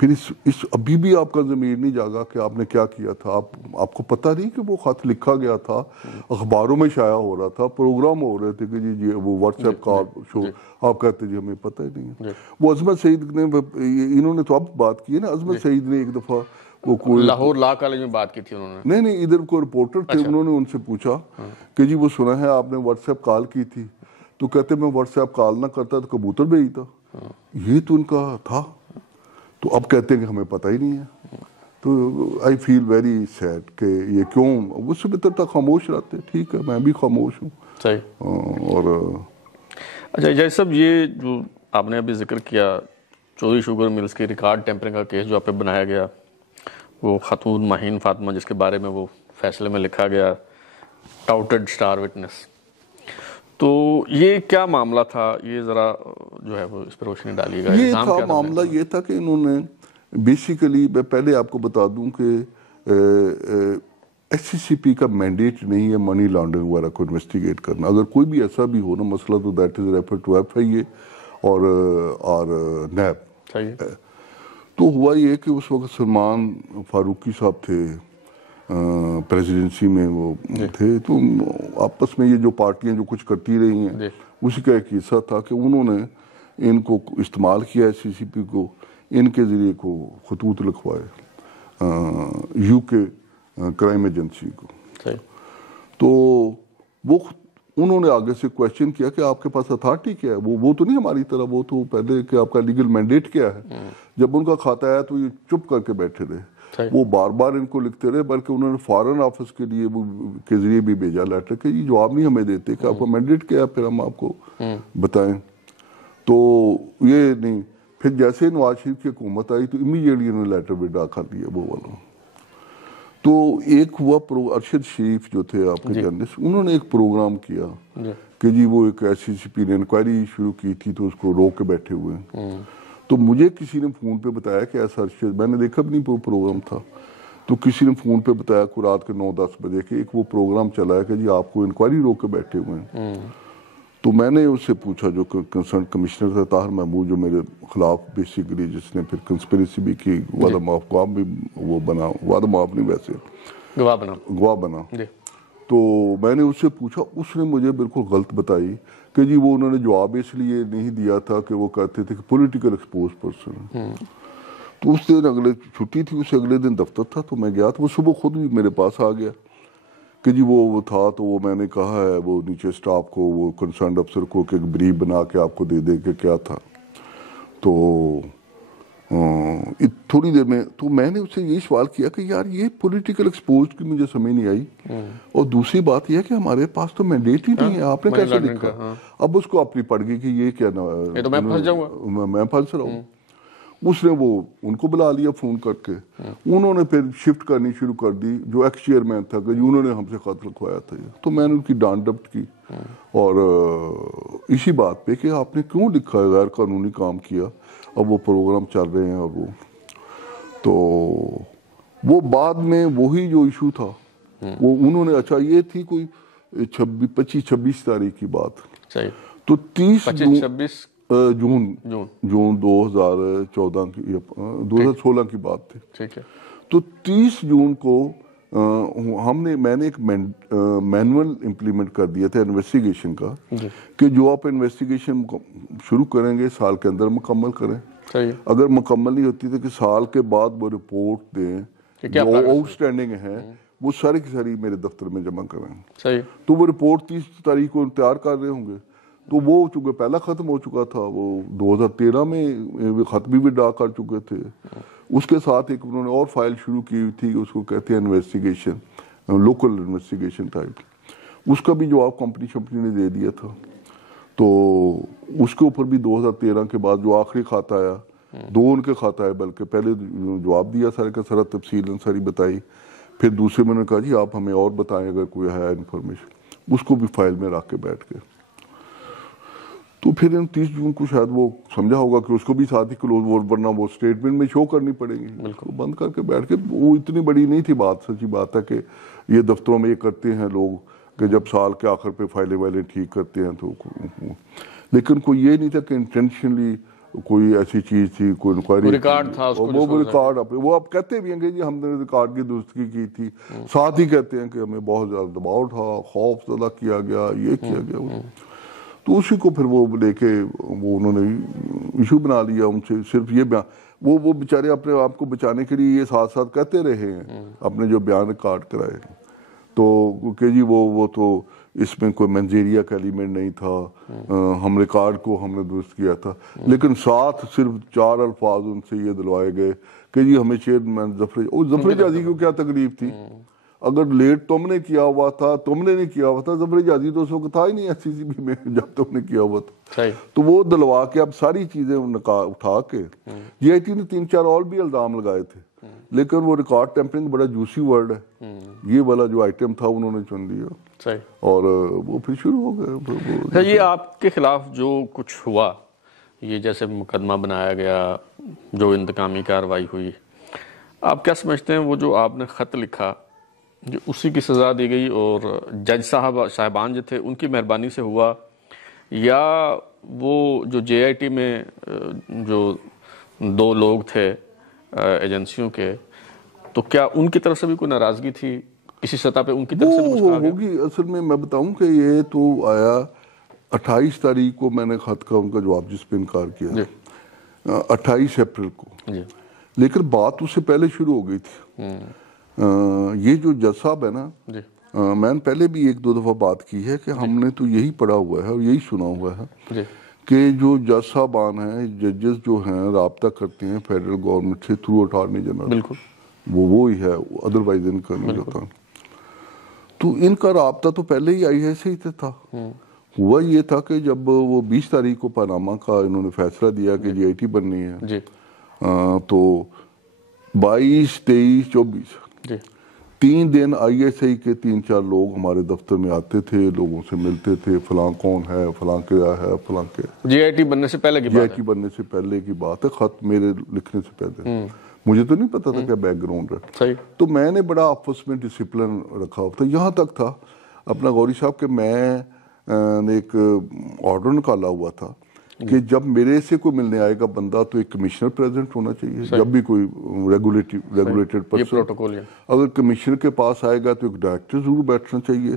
پھر اس ابھی بھی آپ کا ضمیر نہیں جاگا کہ آپ نے کیا کیا تھا. آپ کو پتہ نہیں کہ وہ خط لکھا گیا تھا، اخباروں میں شائع ہو رہا تھا، پروگرام ہو رہے تھے کہ جی وہ واٹس ایپ کال شو. آپ کہتے جی ہمیں پتہ ہی نہیں ہے. وہ عظمت سعید نے، انہوں نے تو اب بات کی ہے نا، عظمت سعید نے ایک دفعہ وہ کوئی لاہور لا کالج میں بات کی تھی انہوں نے. نہیں ادھر کوئی رپورٹر تھے، انہوں نے ان سے پوچھا کہ جی وہ سنا ہے آپ نے واٹس ایپ کال کی تھی. تو کہتے میں واٹس ایپ کال نہ کرتا تو کبوتر بھیجتا. یہ تو ان کا تھا. تو اب کہتے ہیں کہ ہمیں پتہ ہی نہیں ہے. تو آئی فیل ویری سیڈ کہ یہ کیوں. اس سے بہتر تک خاموش رہتے. ٹھیک ہے، میں بھی خاموش ہوں. صحیح. اور اچھا جی صاحب، یہ جو آپ نے ابھی ذکر کیا چودھری شوگر ملز کے ریکارڈ ٹیمپرنگ کا کیس جو آپ پہ بنایا گیا، وہ خاتون ماہین فاطمہ جس کے بارے میں وہ فیصلے میں لکھا گیا ٹاؤٹڈ سٹار وٹنس، تو یہ کیا معاملہ تھا؟ یہ ذرا جو ہے وہ اس پر روشنی ڈالیے گا. یہ تھا معاملہ یہ تھا کہ انہوں نے بیسیکلی، میں پہلے آپ کو بتا دوں کہ ایس سی سی پی کا مینڈیٹ نہیں ہے منی لانڈرنگ وغیرہ کو انویسٹیگیٹ کرنا. اگر کوئی بھی ایسا بھی ہو نا مسئلہ تو that is refer to F I A اور نیب. تو ہوا یہ کہ اس وقت سلمان فاروقی صاحب تھے، پریزیڈنسی میں وہ تھے. تو آپس میں یہ جو پارٹیاں جو کچھ کرتی رہی ہیں اسی کا ایک حصہ تھا کہ انہوں نے ان کو استعمال کیا، سی سی پی کو، ان کے ذریعے کو خطوط لکھوائے یو کے کرائم ایجنسی کو. تو وہ انہوں نے آگے سے کویشچن کیا کہ آپ کے پاس اتھارٹی کیا ہے. وہ تو نہیں ہماری طرح، وہ تو پہلے کہ آپ کا لیگل مینڈیٹ کیا ہے. جب ان کا کھاتا آیا تو یہ چپ کر کے بیٹھے رہے. وہ بار بار ان کو لکھتے رہے، بلکہ انہوں نے فارن آفس کے لیے کے ذریعے بھی بھیجا لیٹر کہ یہ جواب نہیں ہمیں دیتے کہ آپ کا مینڈیٹ کیا ہے، پھر ہم آپ کو بتائیں. تو یہ نہیں. پھر جیسے نواز شریف کی حکومت آئی تو امیڈیٹلی انہوں نے لیٹر وڈرا کر دیا وہ والا. تو ایک ہوا ارشد شریف جو تھے آپ کے جرنلسٹ، انہوں نے ایک پروگرام کیا کہ جی وہ ایک ایس سی سی پی نے انکوائری شروع کی تھی تو اس کو روک کے بیٹھے ہوئے ہیں. تو مجھے کسی نے فون پہ بتایا کہ ایسا ارشد، میں نے دیکھا بھی نہیں پروگرام تھا، تو کسی نے فون پہ بتایا کو رات کے 9-10 بجے کہ ایک وہ پروگرام چلا ہے کہ جی آپ کو انکوائری روک کے بیٹھے ہوئے ہیں. تو میں نے اس سے پوچھا جو کنسرن کمشنر تھا طاہر محمود، جو میرے خلاف بیسیکلی جس نے پھر کنسپریسی بھی کی، وعدہ معاف گواہ بھی وہ بنا، وعدہ معاف نہیں ویسے گواہ بنا. تو میں نے اس سے پوچھا، اس نے مجھے بالکل غلط بتائی کہ جی وہ انہوں نے جواب اس لیے نہیں دیا تھا کہ وہ کہتے تھے کہ پولیٹیکل ایکسپوز پرسن. تو اس دن اگلے چھٹی تھی، اس اگلے دن دفتر تھا تو میں گیا. تو وہ صبح خود بھی میرے پاس آ گیا کہ جی وہ تھا. تو وہ میں نے کہا ہے وہ نیچے سٹاف کو، وہ کنسرنڈ افسر کو کہ ایک بریف بنا کے آپ کو دے دے کہ کیا تھا. تو تھوڑی دیر میں تو میں نے اس سے یہ سوال کیا کہ یار یہ پولیٹیکل ایکسپوز کی مجھے سمجھ نہیں آئی، اور دوسری بات یہ ہے کہ ہمارے پاس تو مینڈیٹ ہی نہیں ہے، آپ نے کیسے لکھا؟ اب اس کو اپنی پڑ گئی کہ یہ کیا، میں پھنس رہا ہوں. اس نے وہ ان کو بلا لیا فون کر کے. انہوں نے پھر شفٹ کرنی شروع کر دی. جو ایکس چیئرمین تھا کہ انہوں نے ہم سے خط لکھوایا تھا. تو میں نے ان کی ڈانٹ ڈپٹ کی اور اسی بات پہ کہ آپ نے کیوں لکھا ہے، غیر قانونی کام کیا. اب وہ پروگرام چل رہے ہیں اور وہ تو وہ بعد میں وہی جو ایشو تھا وہ انہوں نے، اچھا یہ تھی کوئی 25-26 تاریخ کی بات. تو 30 جون 2014 کی 2016 کی بات تھی. ٹھیک ہے. تو 30 جون کو میں نے ایک مینول امپلیمنٹ کر دیا تھا انویسٹیگیشن کا کہ جو آپ انویسٹیگیشن شروع کریں گے سال کے اندر مکمل کریں. اگر مکمل نہیں ہوتی تو کہ سال کے بعد وہ رپورٹ دیں جو آؤٹ اسٹینڈنگ ہے وہ ساری کی ساری میرے دفتر میں جمع کریں. تو وہ رپورٹ 30 تاریخ کو تیار کر رہے ہوں گے. تو وہ چونکہ پہلا ختم ہو چکا تھا, وہ 2013 میں خط بھی ڈا کر چکے تھے. اس کے ساتھ ایک انہوں نے اور فائل شروع کی ہوئی تھی, اس کو کہتے ہیں انویسٹیگیشن, لوکل انویسٹیگیشن ٹائپ. اس کا بھی جواب کمپنی شمپنی نے دے دیا تھا. تو اس کے اوپر بھی 2013 کے بعد جو آخری خط آیا, 2 ان کے خط آئے, بلکہ پہلے جواب دیا سارے کا سارا تفصیل ساری بتائی. پھر دوسرے میں نے کہا جی آپ ہمیں اور بتائیں اگر کوئی ہے انفارمیشن, اس کو بھی فائل میں رکھ کے بیٹھ کے. تو پھر 30 جون کو شاید وہ سمجھا ہوگا کہ اس کو بھی ساتھ ہی کلوز ورنہ وہ اسٹیٹمنٹ میں شو کرنی پڑے گی. بند کر کے بیٹھ کے, وہ اتنی بڑی نہیں تھی بات. سچی بات ہے کہ یہ دفتروں میں یہ کرتے ہیں لوگ کہ جب سال کے آخر پہ فائلیں وائلیں ٹھیک کرتے ہیں تو, لیکن کوئی یہ نہیں تھا کہ انٹینشنلی کوئی ایسی چیز تھی, کوئی انکوائری ریکارڈ تھا وہ ریکارڈ. وہ آپ کہتے بھی ہیں کہ جی ہم نے ریکارڈ کی درستگی کی تھی, ساتھ ہی کہتے ہیں کہ ہمیں بہت زیادہ دباؤ تھا, خوف زدہ کیا گیا, یہ کیا گیا. تو اسی کو پھر وہ لے کے وہ انہوں نے ایشو بنا لیا ان سے. صرف یہ بیان, وہ بیچارے اپنے آپ کو بچانے کے لیے یہ ساتھ ساتھ کہتے رہے ہیں اپنے جو بیان ریکارڈ کرائے. تو کہ جی وہ تو اس میں کوئی منظیریا کا ایلیمنٹ نہیں تھا, ہم ریکارڈ کو ہم نے درست کیا تھا. لیکن ساتھ صرف 4 الفاظ ان سے یہ دلوائے گئے کہ جی ہمیں چیئرمین ظفر جازی کو کیا تکلیف تھی. اگر لیٹ تم نے کیا ہوا تھا, تم نے نہیں کیا ہوا تھا, ظفر جازی تو اس وقت تھا ہی نہیں ایس سی سی بی میں جب تم نے کیا ہوا تھا. تو وہ دلوا کے اب ساری چیزیں اٹھا کے جی آئی ٹی نے 3-4 اور بھی الزام لگائے تھے, لیکن وہ ریکارڈ ٹیمپرنگ بڑا جوسی ورڈ ہے, یہ والا جو آئٹم تھا انہوں نے چن لیا اور وہ پھر شروع ہو گئے. یہ آپ کے خلاف جو کچھ ہوا, یہ جیسے مقدمہ بنایا گیا, جو انتقامی کارروائی ہوئی, آپ کیا سمجھتے ہیں وہ جو آپ نے خط لکھا جو اسی کی سزا دی گئی اور جج صاحبان جو تھے ان کی مہربانی سے ہوا, یا وہ جو جے آئی ٹی میں جو 2 لوگ تھے ایجنسیوں کے, تو کیا ان کی طرف سے بھی کوئی ناراضگی تھی کسی سطح پہ, ان کی طرف سے بھی کچھ کہا گیا؟ ہوگی. اصل میں بتاؤں کہ یہ تو آیا 28 تاریخ کو میں نے خط کا ان کا جواب جس پہ انکار کیا, 28 اپریل کو. لیکن بات اس سے پہلے شروع ہو گئی تھی. یہ جو جج صاحب ہے نا, میں نے پہلے بھی 1-2 دفعہ بات کی ہے کہ ہم نے تو یہی پڑھا ہوا ہے اور یہی سنا ہوا ہے کہ جو جج صاحبان ہیں, ججز جو ہیں رابطہ کرتے ہیں فیڈرل گورنمنٹ سے تھرو اٹارنی جنرل, وہی ہے, ادروائز ان کا نہیں ہوتا. تو ان کا رابطہ تو پہلے ہی آئی ایسے ہی تھا. ہوا یہ تھا کہ جب وہ 20 تاریخ کو پاناما کا انہوں نے فیصلہ دیا کہ جی آئی ٹی بننی ہے, تو 22, 23, 24 3 دن آئی ایس آئی کے 3-4 لوگ ہمارے دفتر میں آتے تھے, لوگوں سے ملتے تھے, فلاں کون ہے, فلاں کیا ہے, فلاں کیا. جی آئی ٹی بننے سے پہلے کی بات ہے, جی آئی ٹی بننے سے پہلے کی بات ہے, خط میرے لکھنے سے پہلے. مجھے تو نہیں پتا تھا کیا بیک گراؤنڈ ہے. تو میں نے بڑا آپس میں ڈسپلن رکھا ہوا تھا. یہاں تک تھا اپنا غوری صاحب کہ میں نے ایک آرڈر نکالا ہوا تھا کہ جب میرے سے کوئی ملنے آئے گا بندہ تو ایک کمشنر پریزنٹ ہونا چاہیے, جب بھی کوئی ریگولیٹڈ پرسن. اگر کمشنر کے پاس آئے گا تو ایک ڈائریکٹر ضرور بیٹھنا چاہیے.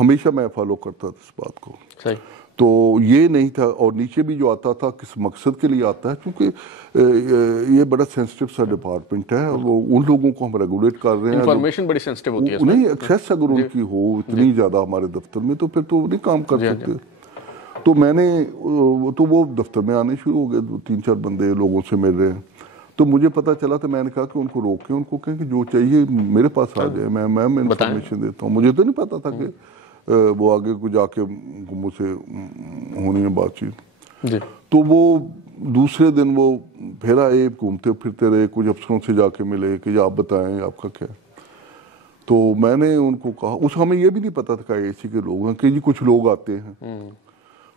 ہمیشہ میں فالو کرتا تھا اس بات کو. تو یہ نہیں تھا. اور نیچے بھی جو آتا تھا کس مقصد کے لیے آتا ہے, کیونکہ یہ بڑا سینسٹیو سا ڈپارٹمنٹ ہے, وہ ان لوگوں کو ہم ریگولیٹ کر رہے ہیں. انفارمیشن بڑی سینسٹیو ہوتی ہے, نہیں ایکسیس اگر ان کی ہو اتنی زیادہ ہمارے دفتر میں تو پھر تو نہیں کام کر سکتے. تو میں نے تو وہ دفتر میں آنے شروع ہو گئے, 2-3-4 بندے لوگوں سے مل رہے ہیں. تو مجھے پتا چلا تو میں نے کہا کہ ان کو روکیں, ان کو کہیں کہ جو چاہیے میرے پاس آ جائے, میں انفارمیشن دیتا ہوں. مجھے تو نہیں پتا تھا کہ وہ آگے کو جا کے مجھ سے ہونی ہے بات چیت. تو وہ دوسرے دن وہ پھر آئے, گھومتے پھرتے رہے, کچھ افسروں سے جا کے ملے کہ آپ بتائیں آپ کا کیا. تو میں نے ان کو کہا, ہمیں یہ بھی نہیں پتا تھا کہ اسی کے لوگ ہیں, کہ جی کچھ لوگ آتے ہیں.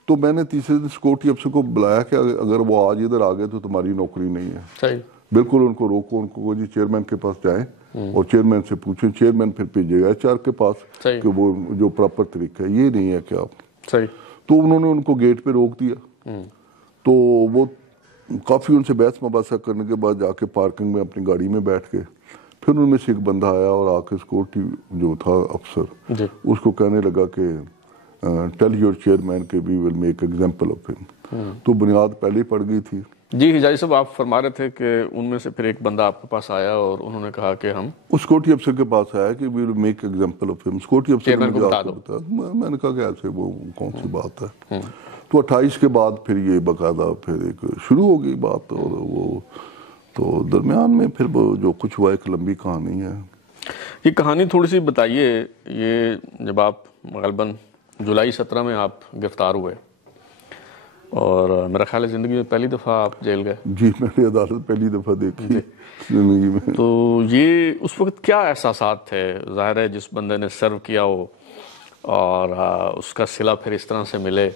تو میں نے تیسرے دن سیکورٹی افسر کو بلایا کہ اگر وہ آج ادھر آ گئے تو تمہاری نوکری نہیں ہے. بالکل ان کو روکو, ان کو جی چیئرمین کے پاس جائیں اور چیئرمین سے پوچھیں, چیئرمین پھر بھیجے گا ایچ آر کے پاس کہ وہ جو پراپر طریقہ ہے, یہ نہیں ہے کہ آپ. تو انہوں نے ان کو گیٹ پہ روک دیا. تو وہ کافی ان سے بحث مباحثہ کرنے کے بعد جا کے پارکنگ میں اپنی گاڑی میں بیٹھ کے پھر ان میں سے ایک بندہ آیا اور آ کے سیکورٹی جو تھا افسر اس کو کہنے لگا کہ ٹیل یور چیئرمین کہ وی ول میک ایگزامپل آف ہم. تو بنیاد پہلے ہی پڑ گئی تھی. جی حجازی صاحب آپ فرما رہے تھے کہ ان میں سے پھر ایک بندہ آپ کے پاس آیا اور انہوں نے کہا کہ ہم اس سیکورٹی افسر کے پاس آیا کہ وی ول میک ایگزامپل آف ہم. سیکورٹی افسر نے مجھے بتایا. میں نے کہا کہ ایسے وہ کون سی بات ہے. تو 28 کے بعد پھر یہ باقاعدہ پھر ایک شروع ہو گئی بات اور وہ تو درمیان میں پھر وہ جو کچھ ہوا ایک لمبی کہانی ہے. یہ کہانی تھوڑی سی بتائیے. یہ جب آپ غالباً جولائی 17 میں آپ گرفتار ہوئے اور میرا خیال ہے زندگی میں پہلی دفعہ آپ جیل گئے. جی میں نے عدالت پہلی دفعہ دیکھی زندگی میں. تو یہ اس وقت کیا احساسات تھے؟ ظاہر ہے جس بندے نے سرو کیا ہو اور اس کا صلہ پھر اس طرح سے ملے،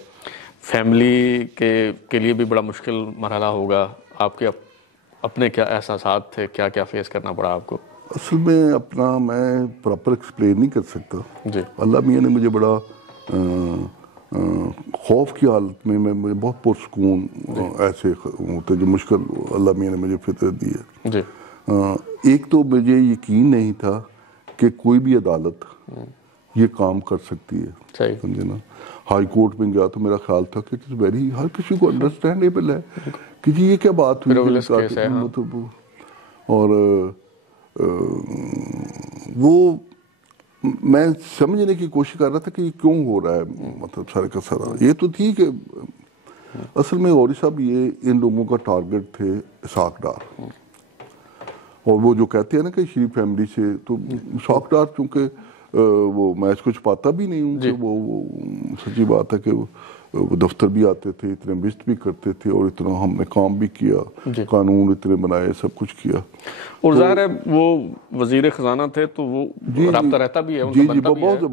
فیملی کے لیے بھی بڑا مشکل مرحلہ ہوگا. آپ کے اپنے کیا احساسات تھے؟ کیا کیا فیس کرنا پڑا آپ کو؟ اصل میں اپنا میں پراپر ایکسپلین نہیں کر سکتا. جی اللہ میاں نے مجھے بڑا خوف کی حالت میں مجھے بہت پرسکون ایسے ہوتے جو مشکل اللہ میاں نے مجھے فطرت دی ہے. جی ایک تو مجھے یقین نہیں تھا کہ کوئی بھی عدالت یہ کام کر سکتی ہے. صحیح. سمجھے نا. ہائی کورٹ میں گیا تو میرا خیال تھا کہ ویری ہر کسی کو انڈرسٹینڈیبل ہے کہ جی یہ کیا بات ہوئی. اور وہ میں سمجھنے کی کوشش کر رہا تھا کہ یہ کیوں ہو رہا ہے، مطلب سارے کا سارا. یہ تو تھی کہ اصل میں غوری صاحب یہ ان لوگوں کا ٹارگٹ تھے اسحاق ڈار. اور وہ جو کہتے ہیں نا کہ شریف فیملی سے، تو اسحاق ڈار چونکہ وہ میں اس کو چھپاتا بھی نہیں ہوں کہ وہ سچی بات ہے کہ وہ دفتر بھی آتے تھے، اتنے وزٹ بھی کرتے تھے اور اتنا ہم نے کام بھی کیا، قانون اتنے بنائے، سب کچھ کیا. اور ظاہر ہے وہ وزیر خزانہ تھے تو وہ رابطہ رہتا بھی ہے. جی جی بہت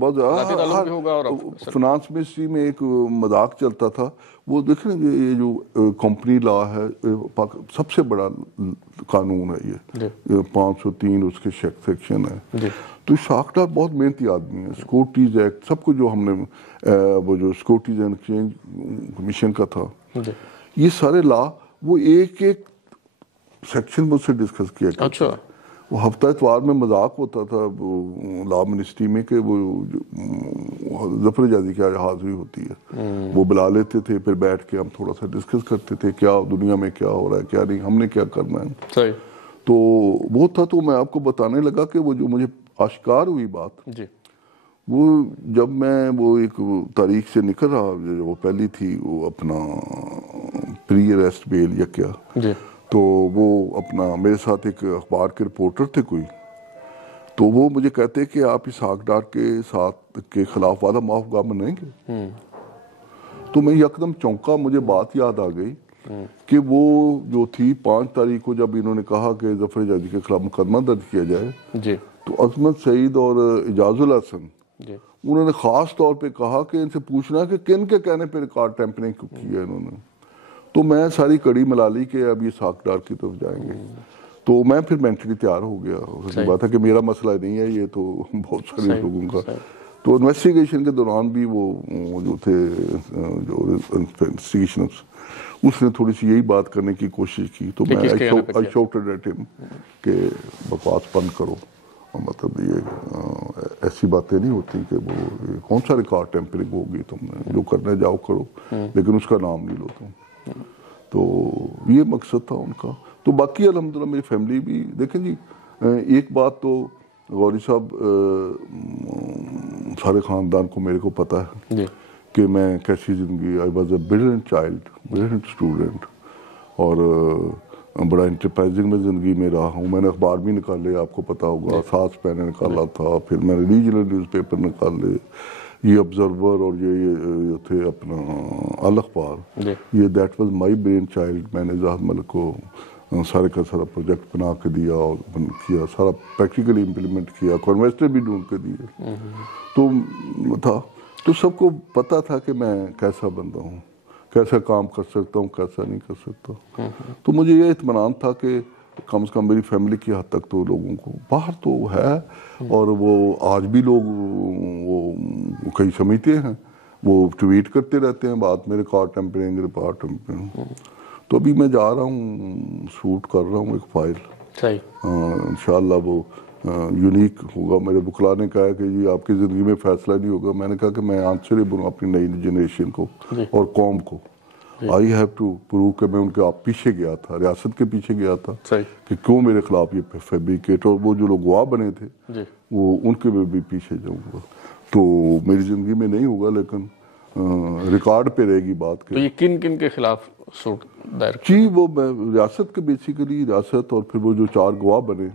فنانس منسٹری میں ایک مذاق چلتا تھا. وہ دیکھیں یہ جو کمپنی لا ہے سب سے بڑا قانون ہے یہ 503 اس کے سیکشن ہے. تو اسحاق ڈار بہت محنتی آدمی ہے. سیکورٹیز ایکٹ سب کچھ جو ہم نے وہ جو سیکورٹیز اینڈ ایکسچینج کمیشن کا تھا یہ سارے لا وہ ایک ایک سیکشن مجھ سے ڈسکس کیا کرتے. اچھا. وہ ہفتہ اتوار میں مذاق ہوتا تھا لا منسٹری میں کہ وہ ظفر اجازی کی حاضری ہوتی ہے، وہ بلا لیتے تھے، پھر بیٹھ کے ہم تھوڑا سا ڈسکس کرتے تھے کیا دنیا میں کیا ہو رہا ہے، کیا نہیں، ہم نے کیا کرنا ہے. صحیح. تو وہ تھا. تو میں آپ کو بتانے لگا کہ وہ جو مجھے آشکار ہوئی بات جی وہ جب میں وہ ایک تاریخ سے نکل رہا، وہ پہلی تھی وہ اپنا پری اریسٹ بیل یا کیا. جی. تو وہ اپنا میرے ساتھ ایک اخبار کے رپورٹر تھے کوئی، تو وہ مجھے کہتے کہ آپ اسحاق ڈار کے ساتھ کے خلاف وعدہ معاف گواہ بنائیں گے. تو میں یکدم چونکا، مجھے بات یاد آ گئی کہ وہ جو تھی 5 تاریخ کو جب انہوں نے کہا کہ ظفر اجازی کے خلاف مقدمہ درج کیا جائے. جی. تو عظمت سعید اور اعجاز الحسن انہوں نے خاص طور پہ کہا کہ ان سے پوچھنا کہ کن کے کہنے پہ ریکارڈ ٹیمپرنگ کی ہے انہوں نے. تو میں ساری کڑی ملا لی کہ اب یہ اسحاق ڈار کی طرف جائیں گے. تو میں پھر مینٹلی تیار ہو گیا. سچی بات ہے کہ میرا مسئلہ نہیں ہے یہ، تو بہت سارے لوگوں کا. تو انویسٹیگیشن کے دوران بھی وہ جو تھے جو انویسٹیگیشن اس نے تھوڑی سی یہی بات کرنے کی کوشش کی. تو میں I shouted at him کہ بکواس بند کرو، مطلب یہ ایسی باتیں نہیں ہوتی کہ وہ کون سا ریکارڈ ٹیمپرنگ ہوگی، تم نے جو کرنے جاؤ کرو لیکن اس کا نام نہیں لو تم. تو یہ مقصد تھا ان کا. تو باقی الحمدللہ میری فیملی بھی دیکھیں جی. ایک بات تو غوری صاحب سارے خاندان کو میرے کو پتہ ہے کہ میں کیسی زندگی، I was a brilliant child, brilliant student, اور بڑا انٹرپرائزنگ میں زندگی میں رہا ہوں. میں نے اخبار بھی نکالے، آپ کو پتا ہوگا، ساتھ میں نے نکالا تھا، پھر میں نے ریجنل نیوز پیپر نکالے، یہ آبزرور اور یہ تھے اپنا الاخبار. یہ that was my brain child. میں نے زاہد ملک کو سارے کا سارا پروجیکٹ بنا کے دیا اور کیا، سارا پریکٹیکلی امپلیمنٹ کیا، انویسٹر بھی ڈھونڈ کے دیے. تو تھا، تو سب کو پتا تھا کہ میں کیسا بندہ ہوں، کیسا کام کر سکتا ہوں، کیسا نہیں کر سکتا. تو مجھے یہ اطمینان تھا کہ کم از کم میری فیملی کی حد تک تو لوگوں کو باہر تو ہے، اور وہ آج بھی لوگ وہ کئی سمجھتے ہیں وہ ٹویٹ کرتے رہتے ہیں بات میں ریکارڈ ٹیمپرنگ ریکارڈ ٹیمپرنگ. تو ابھی میں جا رہا ہوں شوٹ کر رہا ہوں ایک فائل. صحیح. انشاءاللہ وہ یونیک ہوگا. میرے وکلا نے کہا کہ جی آپ کی زندگی میں فیصلہ نہیں ہوگا. میں نے کہا کہ میں آنسریبل ہوں اپنی نئی جنریشن کو اور قوم کو. آئی ہیو ٹو پروو کہ میں ان کے آپ پیچھے گیا تھا, ریاست کے پیچھے گیا تھا کہ کیوں میرے خلاف یہ فیبریکیٹ, اور وہ جو لوگ گواہ بنے تھے وہ ان کے بھی پیچھے جاؤں گا. تو میری زندگی میں نہیں ہوگا لیکن ریکارڈ پہ رہے گی بات. تو یہ کن کن کے خلاف سوٹ دائر جی وہ ریاست کے بیسیکلی ریاست, اور پھر وہ جو 4 گواہ بنے.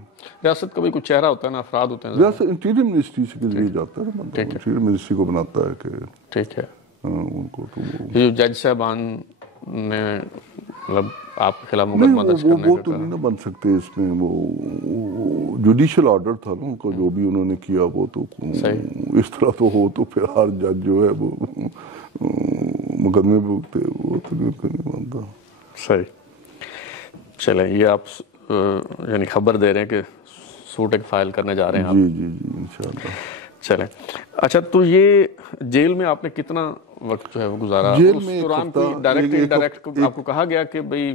ریاست کا بھی کچھ چہرہ ہوتا ہے نا, افراد ہوتے ہیں. ریاست انٹیریئر منسٹری سے کے ذریعے جاتا ہے نا, انٹیریئر منسٹری کو بناتا ہے کہ ٹھیک ہے ان کو. تو یہ جو جج صاحبان نے مطلب آپ کے خلاف مقدمہ درج کرنے کا, وہ تو نہیں نہ بن سکتے اس میں. وہ جوڈیشل آرڈر تھا نا ان کو, جو بھی انہوں نے کیا وہ تو اس طرح تو ہو تو پھر ہر جج جو ہے وہ مقدمے پہ وہ تو نہیں مانتا. صحیح. چلیں یہ آپ یعنی خبر دے رہے ہیں کہ سوٹ ایک فائل کرنے جا رہے ہیں آپ. جی انشاءاللہ. چلیں اچھا, تو یہ جیل میں آپ نے کتنا وقت جو ہے وہ گزارا؟ جیل میں اس دوران کوئی ڈائریکٹ انڈائریکٹ آپ کو کہا گیا کہ بھئی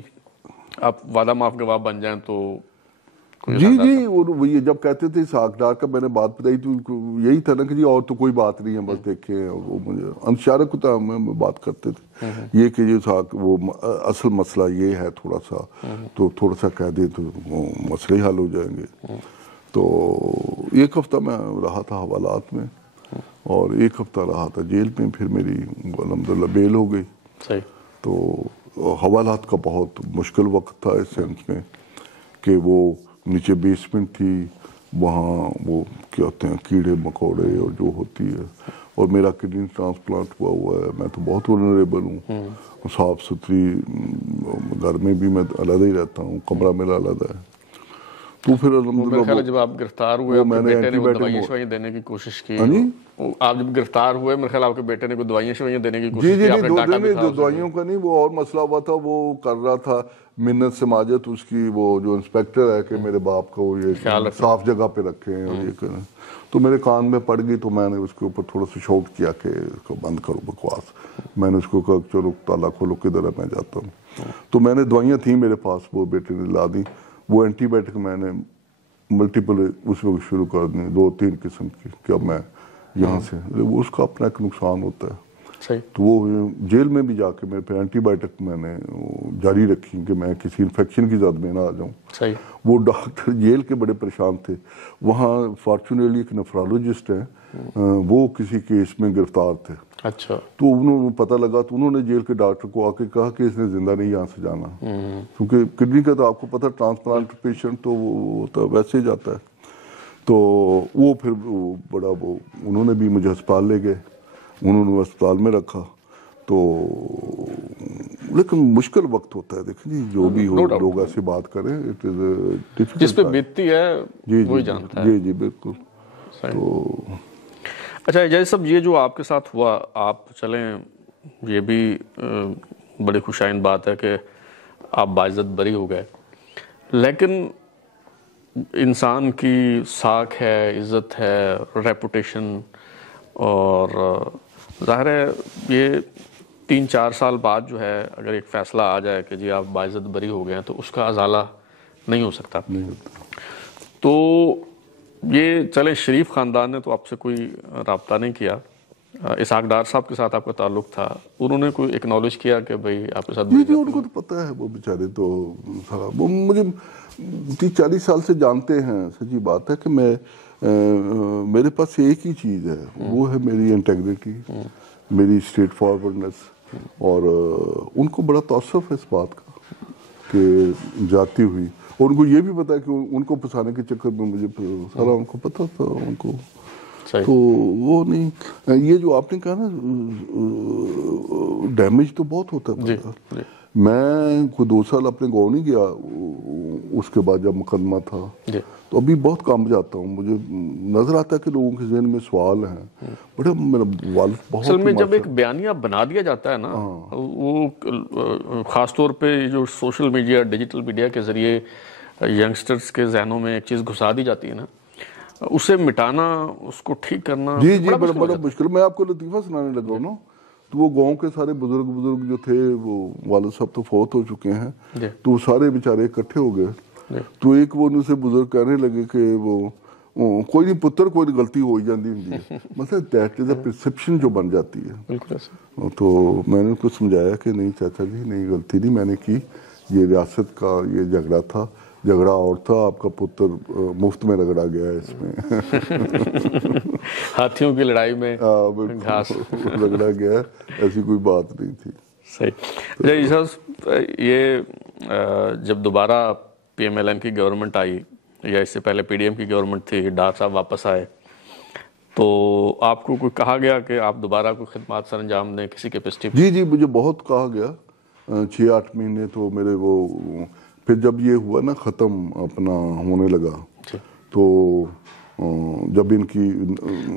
آپ وعدہ معاف گواہ بن جائیں تو؟ جی وہ یہ جب کہتے تھے اسحاق ڈار کا میں نے بات بتائی تو یہی تھا نا کہ جی اور تو کوئی بات نہیں ہے بس دیکھیں. وہ مجھے انشارہ کو تو ہمیں بات کرتے تھے یہ کہ یہ اسحاق وہ اصل مسئلہ یہ ہے تھوڑا سا, تو تھوڑا سا کہہ دیں تو وہ مسئلے حل ہو جائیں گے. تو 1 ہفتہ میں رہا تھا حوالات میں اور 1 ہفتہ رہا تھا جیل میں. پھر میری الحمدللہ بیل ہو گئی. صحیح. تو حوالات کا بہت مشکل وقت تھا اس سینس میں کہ وہ نیچے بیسمنٹ تھی, وہاں وہ کیا ہوتے ہیں کیڑے مکوڑے اور جو ہوتی ہے, اور میرا کڈنی ٹرانسپلانٹ ہوا ہے. میں تو بہت ولنریبل ہوں. صاف ستھری گھر میں بھی میں علیحدہ ہی رہتا ہوں, کمرہ میرا علیحدہ ہے. تو پھر الحمدللہ جب آپ گرفتار ہوئے آپ کے بیٹے نے دوائیاں شوائیاں دینے کی کوشش کی. آپ جب گرفتار ہوئے میرے خیال آپ کے بیٹے نے کوئی دوائیاں شوائیاں دینے کی کوشش کی. جی دوائیوں کا نہیں, وہ اور مسئلہ ہوا تھا. وہ کر رہا تھا منت سماجت اس کی, وہ جو انسپیکٹر ہے کہ میرے باپ کو یہ صاف جگہ پہ رکھیں اور یہ کریں. تو میرے کان میں پڑ گئی تو میں نے اس کے اوپر تھوڑا سا شاؤٹ کیا کہ اس کو بند کرو بکواس. میں نے اس کو کہا چلو تالا کھولو کدھر ہے میں جاتا ہوں. تو میں نے دوائیاں تھیں میرے پاس, وہ بیٹے نے لا دی. وہ اینٹی بائیوٹک میں نے ملٹیپل اس وقت شروع کر دیں 2-3 قسم کی کہ اب میں یہاں سے, اس کا اپنا ایک نقصان ہوتا ہے. تو وہ جیل میں بھی جا کے میرے پہ اینٹی بائیوٹک میں نے جاری رکھی کہ میں کسی انفیکشن کی زد میں نہ آ جاؤں. وہ ڈاکٹر جیل کے بڑے پریشان تھے. وہاں فارچونیٹلی ایک نیفرولوجسٹ ہیں, وہ کسی کیس میں گرفتار تھے. اچھا. تو انہوں نے پتہ لگا تو انہوں نے جیل کے ڈاکٹر کو آ کے کہا کہ اس نے زندہ نہیں یہاں سے جانا, کیونکہ کڈنی کا تو آپ کو پتہ ٹرانسپلانٹ پیشنٹ تو وہ تو ویسے ہی جاتا ہے. تو وہ پھر بڑا وہ انہوں نے بھی مجھے ہسپتال لے گئے, انہوں نے ہسپتال میں رکھا. تو لیکن مشکل وقت ہوتا ہے. دیکھیں جی جو بھی ہو لوگ ایسی بات کریں, اٹ از ڈیفیکلٹ. جس پہ بیتتی ہے وہی جانتا ہے. جی بالکل. تو اچھا جیسے سب یہ جو آپ کے ساتھ ہوا, آپ چلیں یہ بھی بڑی خوشائند بات ہے کہ آپ باعزت بری ہو گئے, لیکن انسان کی ساکھ ہے, عزت ہے, ریپوٹیشن, اور ظاہر ہے یہ 3-4 سال بعد جو ہے اگر ایک فیصلہ آ جائے کہ جی آپ باعزت بری ہو گئے ہیں تو اس کا ازالہ نہیں ہو سکتا. تو یہ چلیں شریف خاندان نے تو آپ سے کوئی رابطہ نہیں کیا. اسحاق ڈار صاحب کے ساتھ آپ کا تعلق تھا, انہوں نے کوئی ایکنالج کیا کہ بھئی آپ کے ساتھ؟ جی ان کو تو پتہ ہے, وہ بیچارے تو وہ مجھے 30-40 سال سے جانتے ہیں. سچی بات ہے کہ میرے پاس ایک ہی چیز ہے, وہ ہے میری انٹیگریٹی, میری اسٹریٹ فارورڈنس. اور ان کو بڑا تعصب ہے اس بات کا کہ جاتی ہوئی, اور ان کو یہ بھی پتا ہے کہ ان کو پھنسانے کے چکر میں مجھے سارا ان کو پتا تھا ان کو. تو وہ نہیں, یہ جو آپ نے کہا نا ڈیمیج تو بہت ہوتا ہے. میں کوئی 2 سال اپنے گاؤں نہیں گیا اس کے بعد جب مقدمہ تھا, تو ابھی بہت کام جاتا ہوں. مجھے نظر آتا ہے کہ لوگوں کے ذہن میں سوال ہیں بڑے. میرا والد بہت اصل میں جب ایک بیانیہ بنا دیا جاتا ہے نا, وہ خاص طور پہ جو سوشل میڈیا ڈیجیٹل میڈیا کے ذریعے ینگسٹرز کے ذہنوں میں ایک چیز گھسا دی جاتی ہے نا, اسے مٹانا, اس کو ٹھیک کرنا جی بڑا مشکل. میں آپ کو لطیفہ سنانے لگا ہوں نا تو وہ گاؤں کے سارے بزرگ جو تھے وہ والد صاحب تو فوت ہو چکے ہیں، تو وہ سارے بیچارے اکٹھے ہو گئے، تو ایک وہ ان سے بزرگ کہنے لگے کہ وہ کوئی نہیں پتر کوئی غلطی ہو ہی جاتی ہوں، مطلب دیٹ از اے پرسپشن جو بن جاتی ہے۔ تو میں نے ان کو سمجھایا کہ نہیں چاچا جی، نہیں غلطی نہیں میں نے کی، یہ ریاست کا یہ جھگڑا تھا، جھگڑا اور تھا، آپ کا پتر مفت میں رگڑا گیا ہے اس میں، ہاتھیوں کی لڑائی میں گھاس رگڑا گیا ہے، ایسی کوئی بات نہیں تھی۔ صحیح۔ یہ جب دوبارہ پی ایم ایل این کی گورنمنٹ آئی یا اس سے پہلے پی ڈی ایم کی گورنمنٹ تھی، ڈار صاحب واپس آئے، تو آپ کو کوئی کہا گیا کہ آپ دوبارہ کوئی خدمات سر انجام دیں کسی کیپیسٹی پہ؟ جی مجھے بہت کہا گیا، 6-8 مہینے تو میرے وہ، پھر جب یہ ہوا نا ختم اپنا ہونے لگا، تو جب ان کی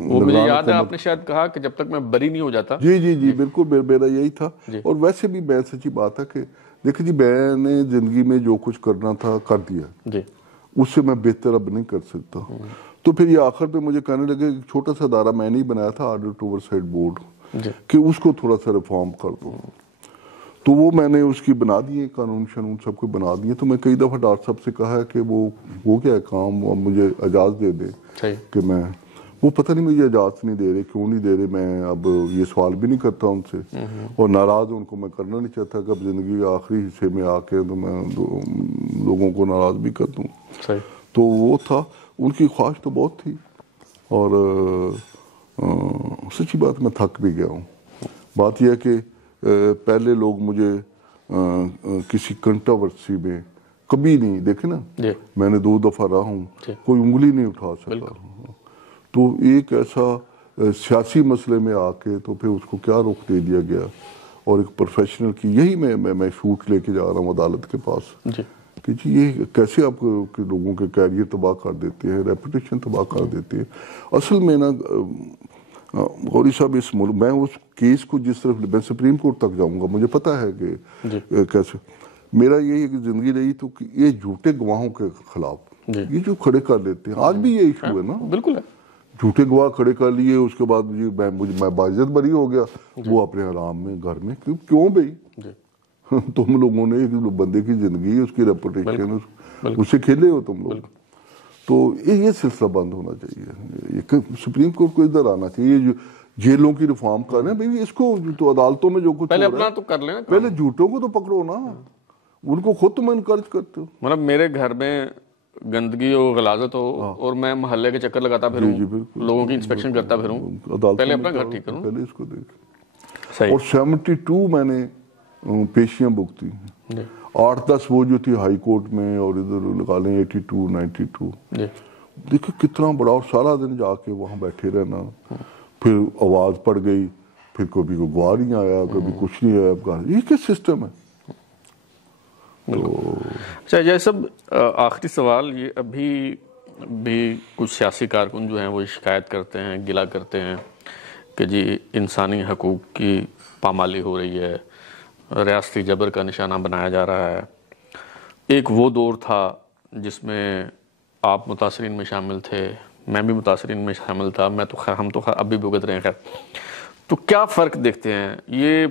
وہ مجھے یاد ہے آپ نے شاید کہا کہ جب تک میں بری نہیں ہو جاتا۔ جی بالکل میرا یہی تھا، اور ویسے بھی میں سچی بات ہے کہ دیکھیں جی، میں نے زندگی میں جو کچھ کرنا تھا کر دیا، اس سے میں بہتر اب نہیں کر سکتا۔ تو پھر یہ آخر پہ مجھے کہنے لگے ایک چھوٹا سا ادارہ میں نے ہی بنایا تھا، آڈٹ اوورسائٹ بورڈ، کہ اس کو تھوڑا سا ریفارم کر دو، تو وہ میں نے اس کی بنا دیے، قانون شنون سب کو بنا دیے۔ تو میں کئی دفعہ ڈاکٹر صاحب سے کہا ہے کہ وہ ہو گیا ہے کام، وہ مجھے اجازت دے دے کہ میں، وہ پتہ نہیں مجھے اجازت نہیں دے رہے، کیوں نہیں دے رہے، میں اب یہ سوال بھی نہیں کرتا ان سے، اور ناراض ان کو میں کرنا نہیں چاہتا کہ اب زندگی آخری حصے میں آ کے تو میں لوگوں کو ناراض بھی کر دوں۔ تو وہ تھا، ان کی خواہش تو بہت تھی، اور سچی بات میں تھک بھی گیا ہوں۔ بات یہ ہے کہ پہلے لوگ مجھے کسی کنٹروورسی میں کبھی نہیں دیکھے نا، میں نے 2 دفعہ رہا ہوں، کوئی انگلی نہیں اٹھا سکا، تو ایک ایسا سیاسی مسئلے میں آ کے تو پھر اس کو کیا رخ دے دیا گیا، اور ایک پروفیشنل کی، یہی میں شوٹ لے کے جا رہا ہوں عدالت کے پاس کہ جی یہ کیسے آپ لوگوں کے کیریئر تباہ کر دیتے ہیں، ریپوٹیشن تباہ کر دیتے ہیں۔ اصل میں نا غوری صاحب، اس ملک میں اس کیس کو جس طرف میں سپریم کورٹ تک جاؤں گا، مجھے پتہ ہے کہ کیسے میرا یہی زندگی رہی، تو یہ جھوٹے گواہوں کے خلاف یہ جو کھڑے کر لیتے ہیں، آج بھی یہ ایشو ہے نا، بالکل ہے، جھوٹے گواہ کھڑے کر لیے، اس کے بعد میں باعزت بری ہو گیا، وہ اپنے آرام میں گھر میں، کیوں بھائی تم لوگوں نے ایک بندے کی زندگی، اس کی ریپوٹیشن، اس سے کھیلے ہو تم لوگ۔ تو یہ سلسلہ بند ہونا چاہیے، سپریم کورٹ کو ادھر آنا چاہیے، یہ جو جیلوں کی ریفارم کر رہے ہیں بھائی، اس کو تو عدالتوں میں جو کچھ پہلے اپنا تو کر لیں، پہلے جھوٹوں کو تو پکڑو نا، ان کو خود تم انکریج کرتے ہو۔ مطلب میرے گھر میں گندگی ہو، غلاظت ہو، اور میں محلے کے چکر لگاتا پھروں، لوگوں کی انسپیکشن کرتا پھروں، پہلے اپنا گھر ٹھیک کروں، پہلے اس کو دیکھ۔ اور 72 میں نے پیشیاں بکتی، 8-10 وہ جو تھی ہائی کورٹ میں، اور ادھر لگا لیں 82 92، دیکھو کتنا بڑا، اور سارا دن جا کے وہاں بیٹھے رہنا، پھر آواز پڑ گئی، پھر کبھی کوئی گواہ نہیں آیا، کبھی کچھ نہیں آیا، یہ کیا سسٹم ہے؟ اچھا یہ سب آخری سوال، یہ ابھی بھی کچھ سیاسی کارکن جو ہیں وہ شکایت کرتے ہیں، گلہ کرتے ہیں کہ جی انسانی حقوق کی پامالی ہو رہی ہے، ریاستی جبر کا نشانہ بنایا جا رہا ہے۔ ایک وہ دور تھا جس میں آپ متاثرین میں شامل تھے، میں بھی متاثرین میں شامل تھا، ہم تو اب بھی بھگت رہے ہیں۔ خیر، تو کیا فرق دیکھتے ہیں؟ یہ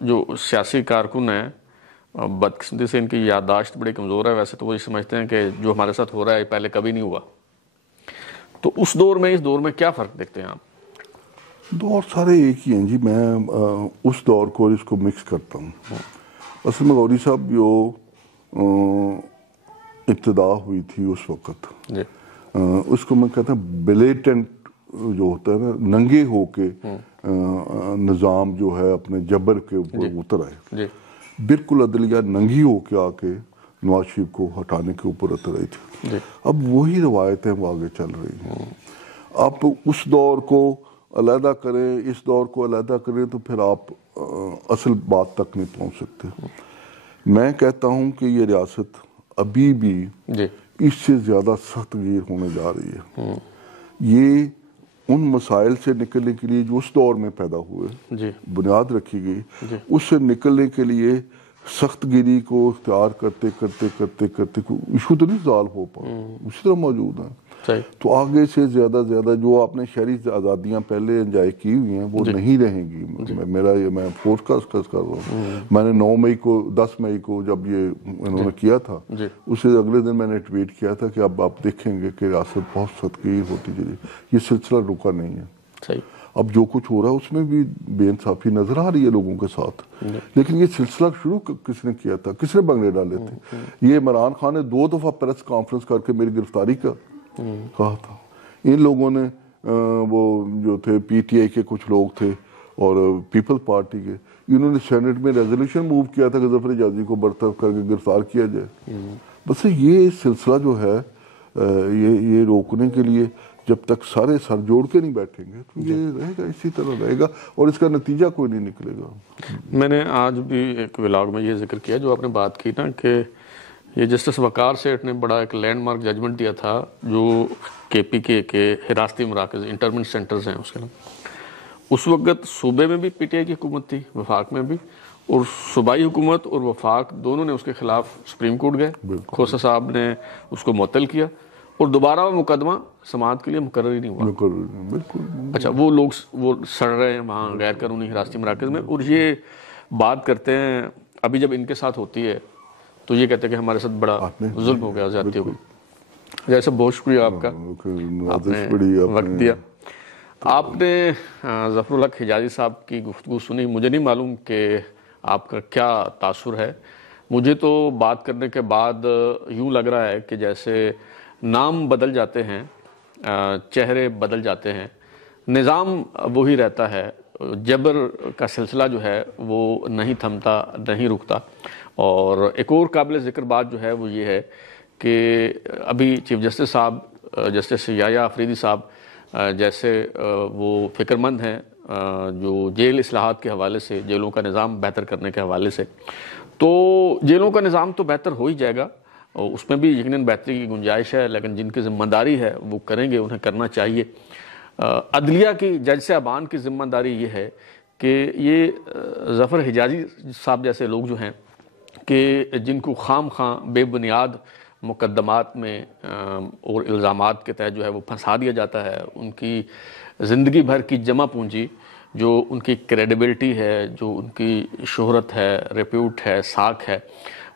جو سیاسی کارکن ہیں، بدقسمتی سے ان کی یادداشت بڑی کمزور ہے، ویسے تو وہ یہ سمجھتے ہیں کہ جو ہمارے ساتھ ہو رہا ہے پہلے کبھی نہیں ہوا، تو اس دور میں اس دور میں کیا فرق دیکھتے ہیں آپ؟ دور سارے ایک ہی ہیں جی، میں اس دور کو اس کو مکس کرتا ہوں۔ اصل میں غوری صاحب جو ابتدا ہوئی تھی اس وقت، اس کو میں کہتا ہوں بلیٹنٹ جو ہوتا ہے نا، ننگے ہو کے نظام جو ہے اپنے جبر کے اوپر اتر آئے، بالکل عدلیہ ننگی ہو کے آ کے نواز شریف کو ہٹانے کے اوپر اتر آئی تھی۔ اب وہی روایتیں وہ آگے چل رہی ہیں، آپ اس دور کو علیحدہ کریں، اس دور کو علیحدہ کریں تو پھر آپ اصل بات تک نہیں پہنچ سکتے۔ میں کہتا ہوں کہ یہ ریاست ابھی بھی اس سے زیادہ سخت گیر ہونے جا رہی ہے۔ یہ ان مسائل سے نکلنے کے لیے جو اس دور میں پیدا ہوئے، بنیاد رکھی گئی، اس سے نکلنے کے لیے سخت گیری کو اختیار کرتے کرتے ایشو تو نہیں زال ہو پا، اسی طرح موجود ہیں۔ تو آگے سے زیادہ جو آپ نے شہری آزادیاں پہلے انجوائے کی ہوئی ہیں وہ نہیں رہیں گی. میرا یہ میں فورکاسٹ کر رہا ہوں. میں نے 10 مئی کو جب یہ انہوں نے کیا تھا اس سے اگلے دن میں نے ٹویٹ کیا تھا کہ اب آپ دیکھیں گے کہ ریاست بہت صدقے ہوتی چلی. یہ سلسلہ رکا نہیں ہے. اب جو کچھ ہو رہا ہے اس میں بھی بے انصافی نظر آ رہی ہے لوگوں کے ساتھ, لیکن یہ سلسلہ شروع کس نے کیا تھا, کس نے بنگلے ڈالے تھے؟ یہ عمران خان نے 2 دفعہ پریس کانفرنس کر کے میری گرفتاری کا کہا تھا. ان لوگوں نے وہ جو تھے پی ٹی آئی کے کچھ لوگ تھے اور پیپل پارٹی کے, انہوں نے سینٹ میں ریزولوشن موو کیا تھا کہ ظفر حجازی کو برطرف کر کے گرفتار کیا جائے. بس یہ سلسلہ جو ہے یہ روکنے کے لیے جب تک سارے سر جوڑ کے نہیں بیٹھیں گے تو یہ رہے گا, اسی طرح رہے گا اور اس کا نتیجہ کوئی نہیں نکلے گا. میں نے آج بھی ایک ولاگ میں یہ ذکر کیا جو آپ نے بات کی نا کہ یہ جسٹس وقار سیٹھ نے بڑا ایک لینڈ مارک ججمنٹ دیا تھا جو کے پی کے حراستی مراکز انٹرمنٹ سینٹرز ہیں اس کے نام. اس وقت صوبے میں بھی پی ٹی آئی کی حکومت تھی, وفاق میں بھی, اور صوبائی حکومت اور وفاق دونوں نے اس کے خلاف سپریم کورٹ گئے. کھوسہ صاحب نے اس کو معطل کیا اور دوبارہ وہ مقدمہ سماعت کے لیے مقرر ہی نہیں ہوا. بالکل. اچھا, وہ لوگ وہ سڑ رہے ہیں وہاں غیر قانونی حراستی مراکز میں, اور یہ بات کرتے ہیں ابھی جب ان کے ساتھ ہوتی ہے تو یہ کہتے ہیں کہ ہمارے ساتھ بڑا ظلم ہو گیا, زیادتی ہو گئی. جیسے بہت شکریہ آپ کا, آپ نے وقت دیا. آپ نے ظفر الحق حجازی صاحب کی گفتگو سنی. مجھے نہیں معلوم کہ آپ کا کیا تاثر ہے. مجھے تو بات کرنے کے بعد یوں لگ رہا ہے کہ جیسے نام بدل جاتے ہیں, چہرے بدل جاتے ہیں, نظام وہی رہتا ہے, جبر کا سلسلہ جو ہے وہ نہیں تھمتا, نہیں رکتا. اور ایک اور قابل ذکر بات جو ہے وہ یہ ہے کہ ابھی چیف جسٹس صاحب, جسٹس یحییٰ آفریدی صاحب جیسے وہ فکر مند ہیں جو جیل اصلاحات کے حوالے سے, جیلوں کا نظام بہتر کرنے کے حوالے سے. تو جیلوں کا نظام تو بہتر ہو ہی جائے گا, اس میں بھی یقیناً بہتری کی گنجائش ہے, لیکن جن کی ذمہ داری ہے وہ کریں گے, انہیں کرنا چاہیے. عدلیہ کی, جج صاحبان کی ذمہ داری یہ ہے کہ یہ ظفر حجازی صاحب جیسے لوگ جو ہیں کہ جن کو خام خواہ بے بنیاد مقدمات میں اور الزامات کے تحت جو ہے وہ پھنسا دیا جاتا ہے, ان کی زندگی بھر کی جمع پونجی, جو ان کی کریڈیبلٹی ہے, جو ان کی شہرت ہے, ریپیوٹ ہے, ساکھ ہے,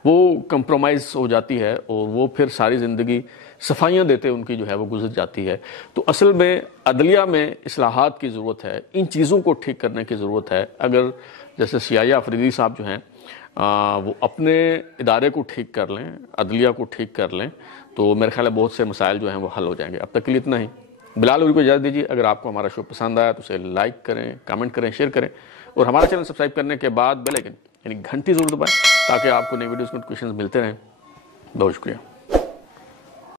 وہ کمپرومائز ہو جاتی ہے اور وہ پھر ساری زندگی صفائیاں دیتے ان کی جو ہے وہ گزر جاتی ہے. تو اصل میں عدلیہ میں اصلاحات کی ضرورت ہے, ان چیزوں کو ٹھیک کرنے کی ضرورت ہے. اگر جیسے یحییٰ آفریدی صاحب جو ہیں وہ اپنے ادارے کو ٹھیک کر لیں, عدلیہ کو ٹھیک کر لیں, تو میرے خیال ہے بہت سے مسائل جو ہیں وہ حل ہو جائیں گے. اب تک کے لیے اتنا ہی. بلال اوری کو اجازت دیجیے. اگر آپ کو ہمارا شو پسند آیا تو اسے لائک کریں, کمنٹ کریں, شیئر کریں, اور ہمارا چینل سبسکرائب کرنے کے بعد بیل آئکن یعنی گھنٹی ضرور دبائیں تاکہ آپ کو نئی ویڈیوز کے نوٹیفیکیشنز ملتے رہیں. بہت شکریہ.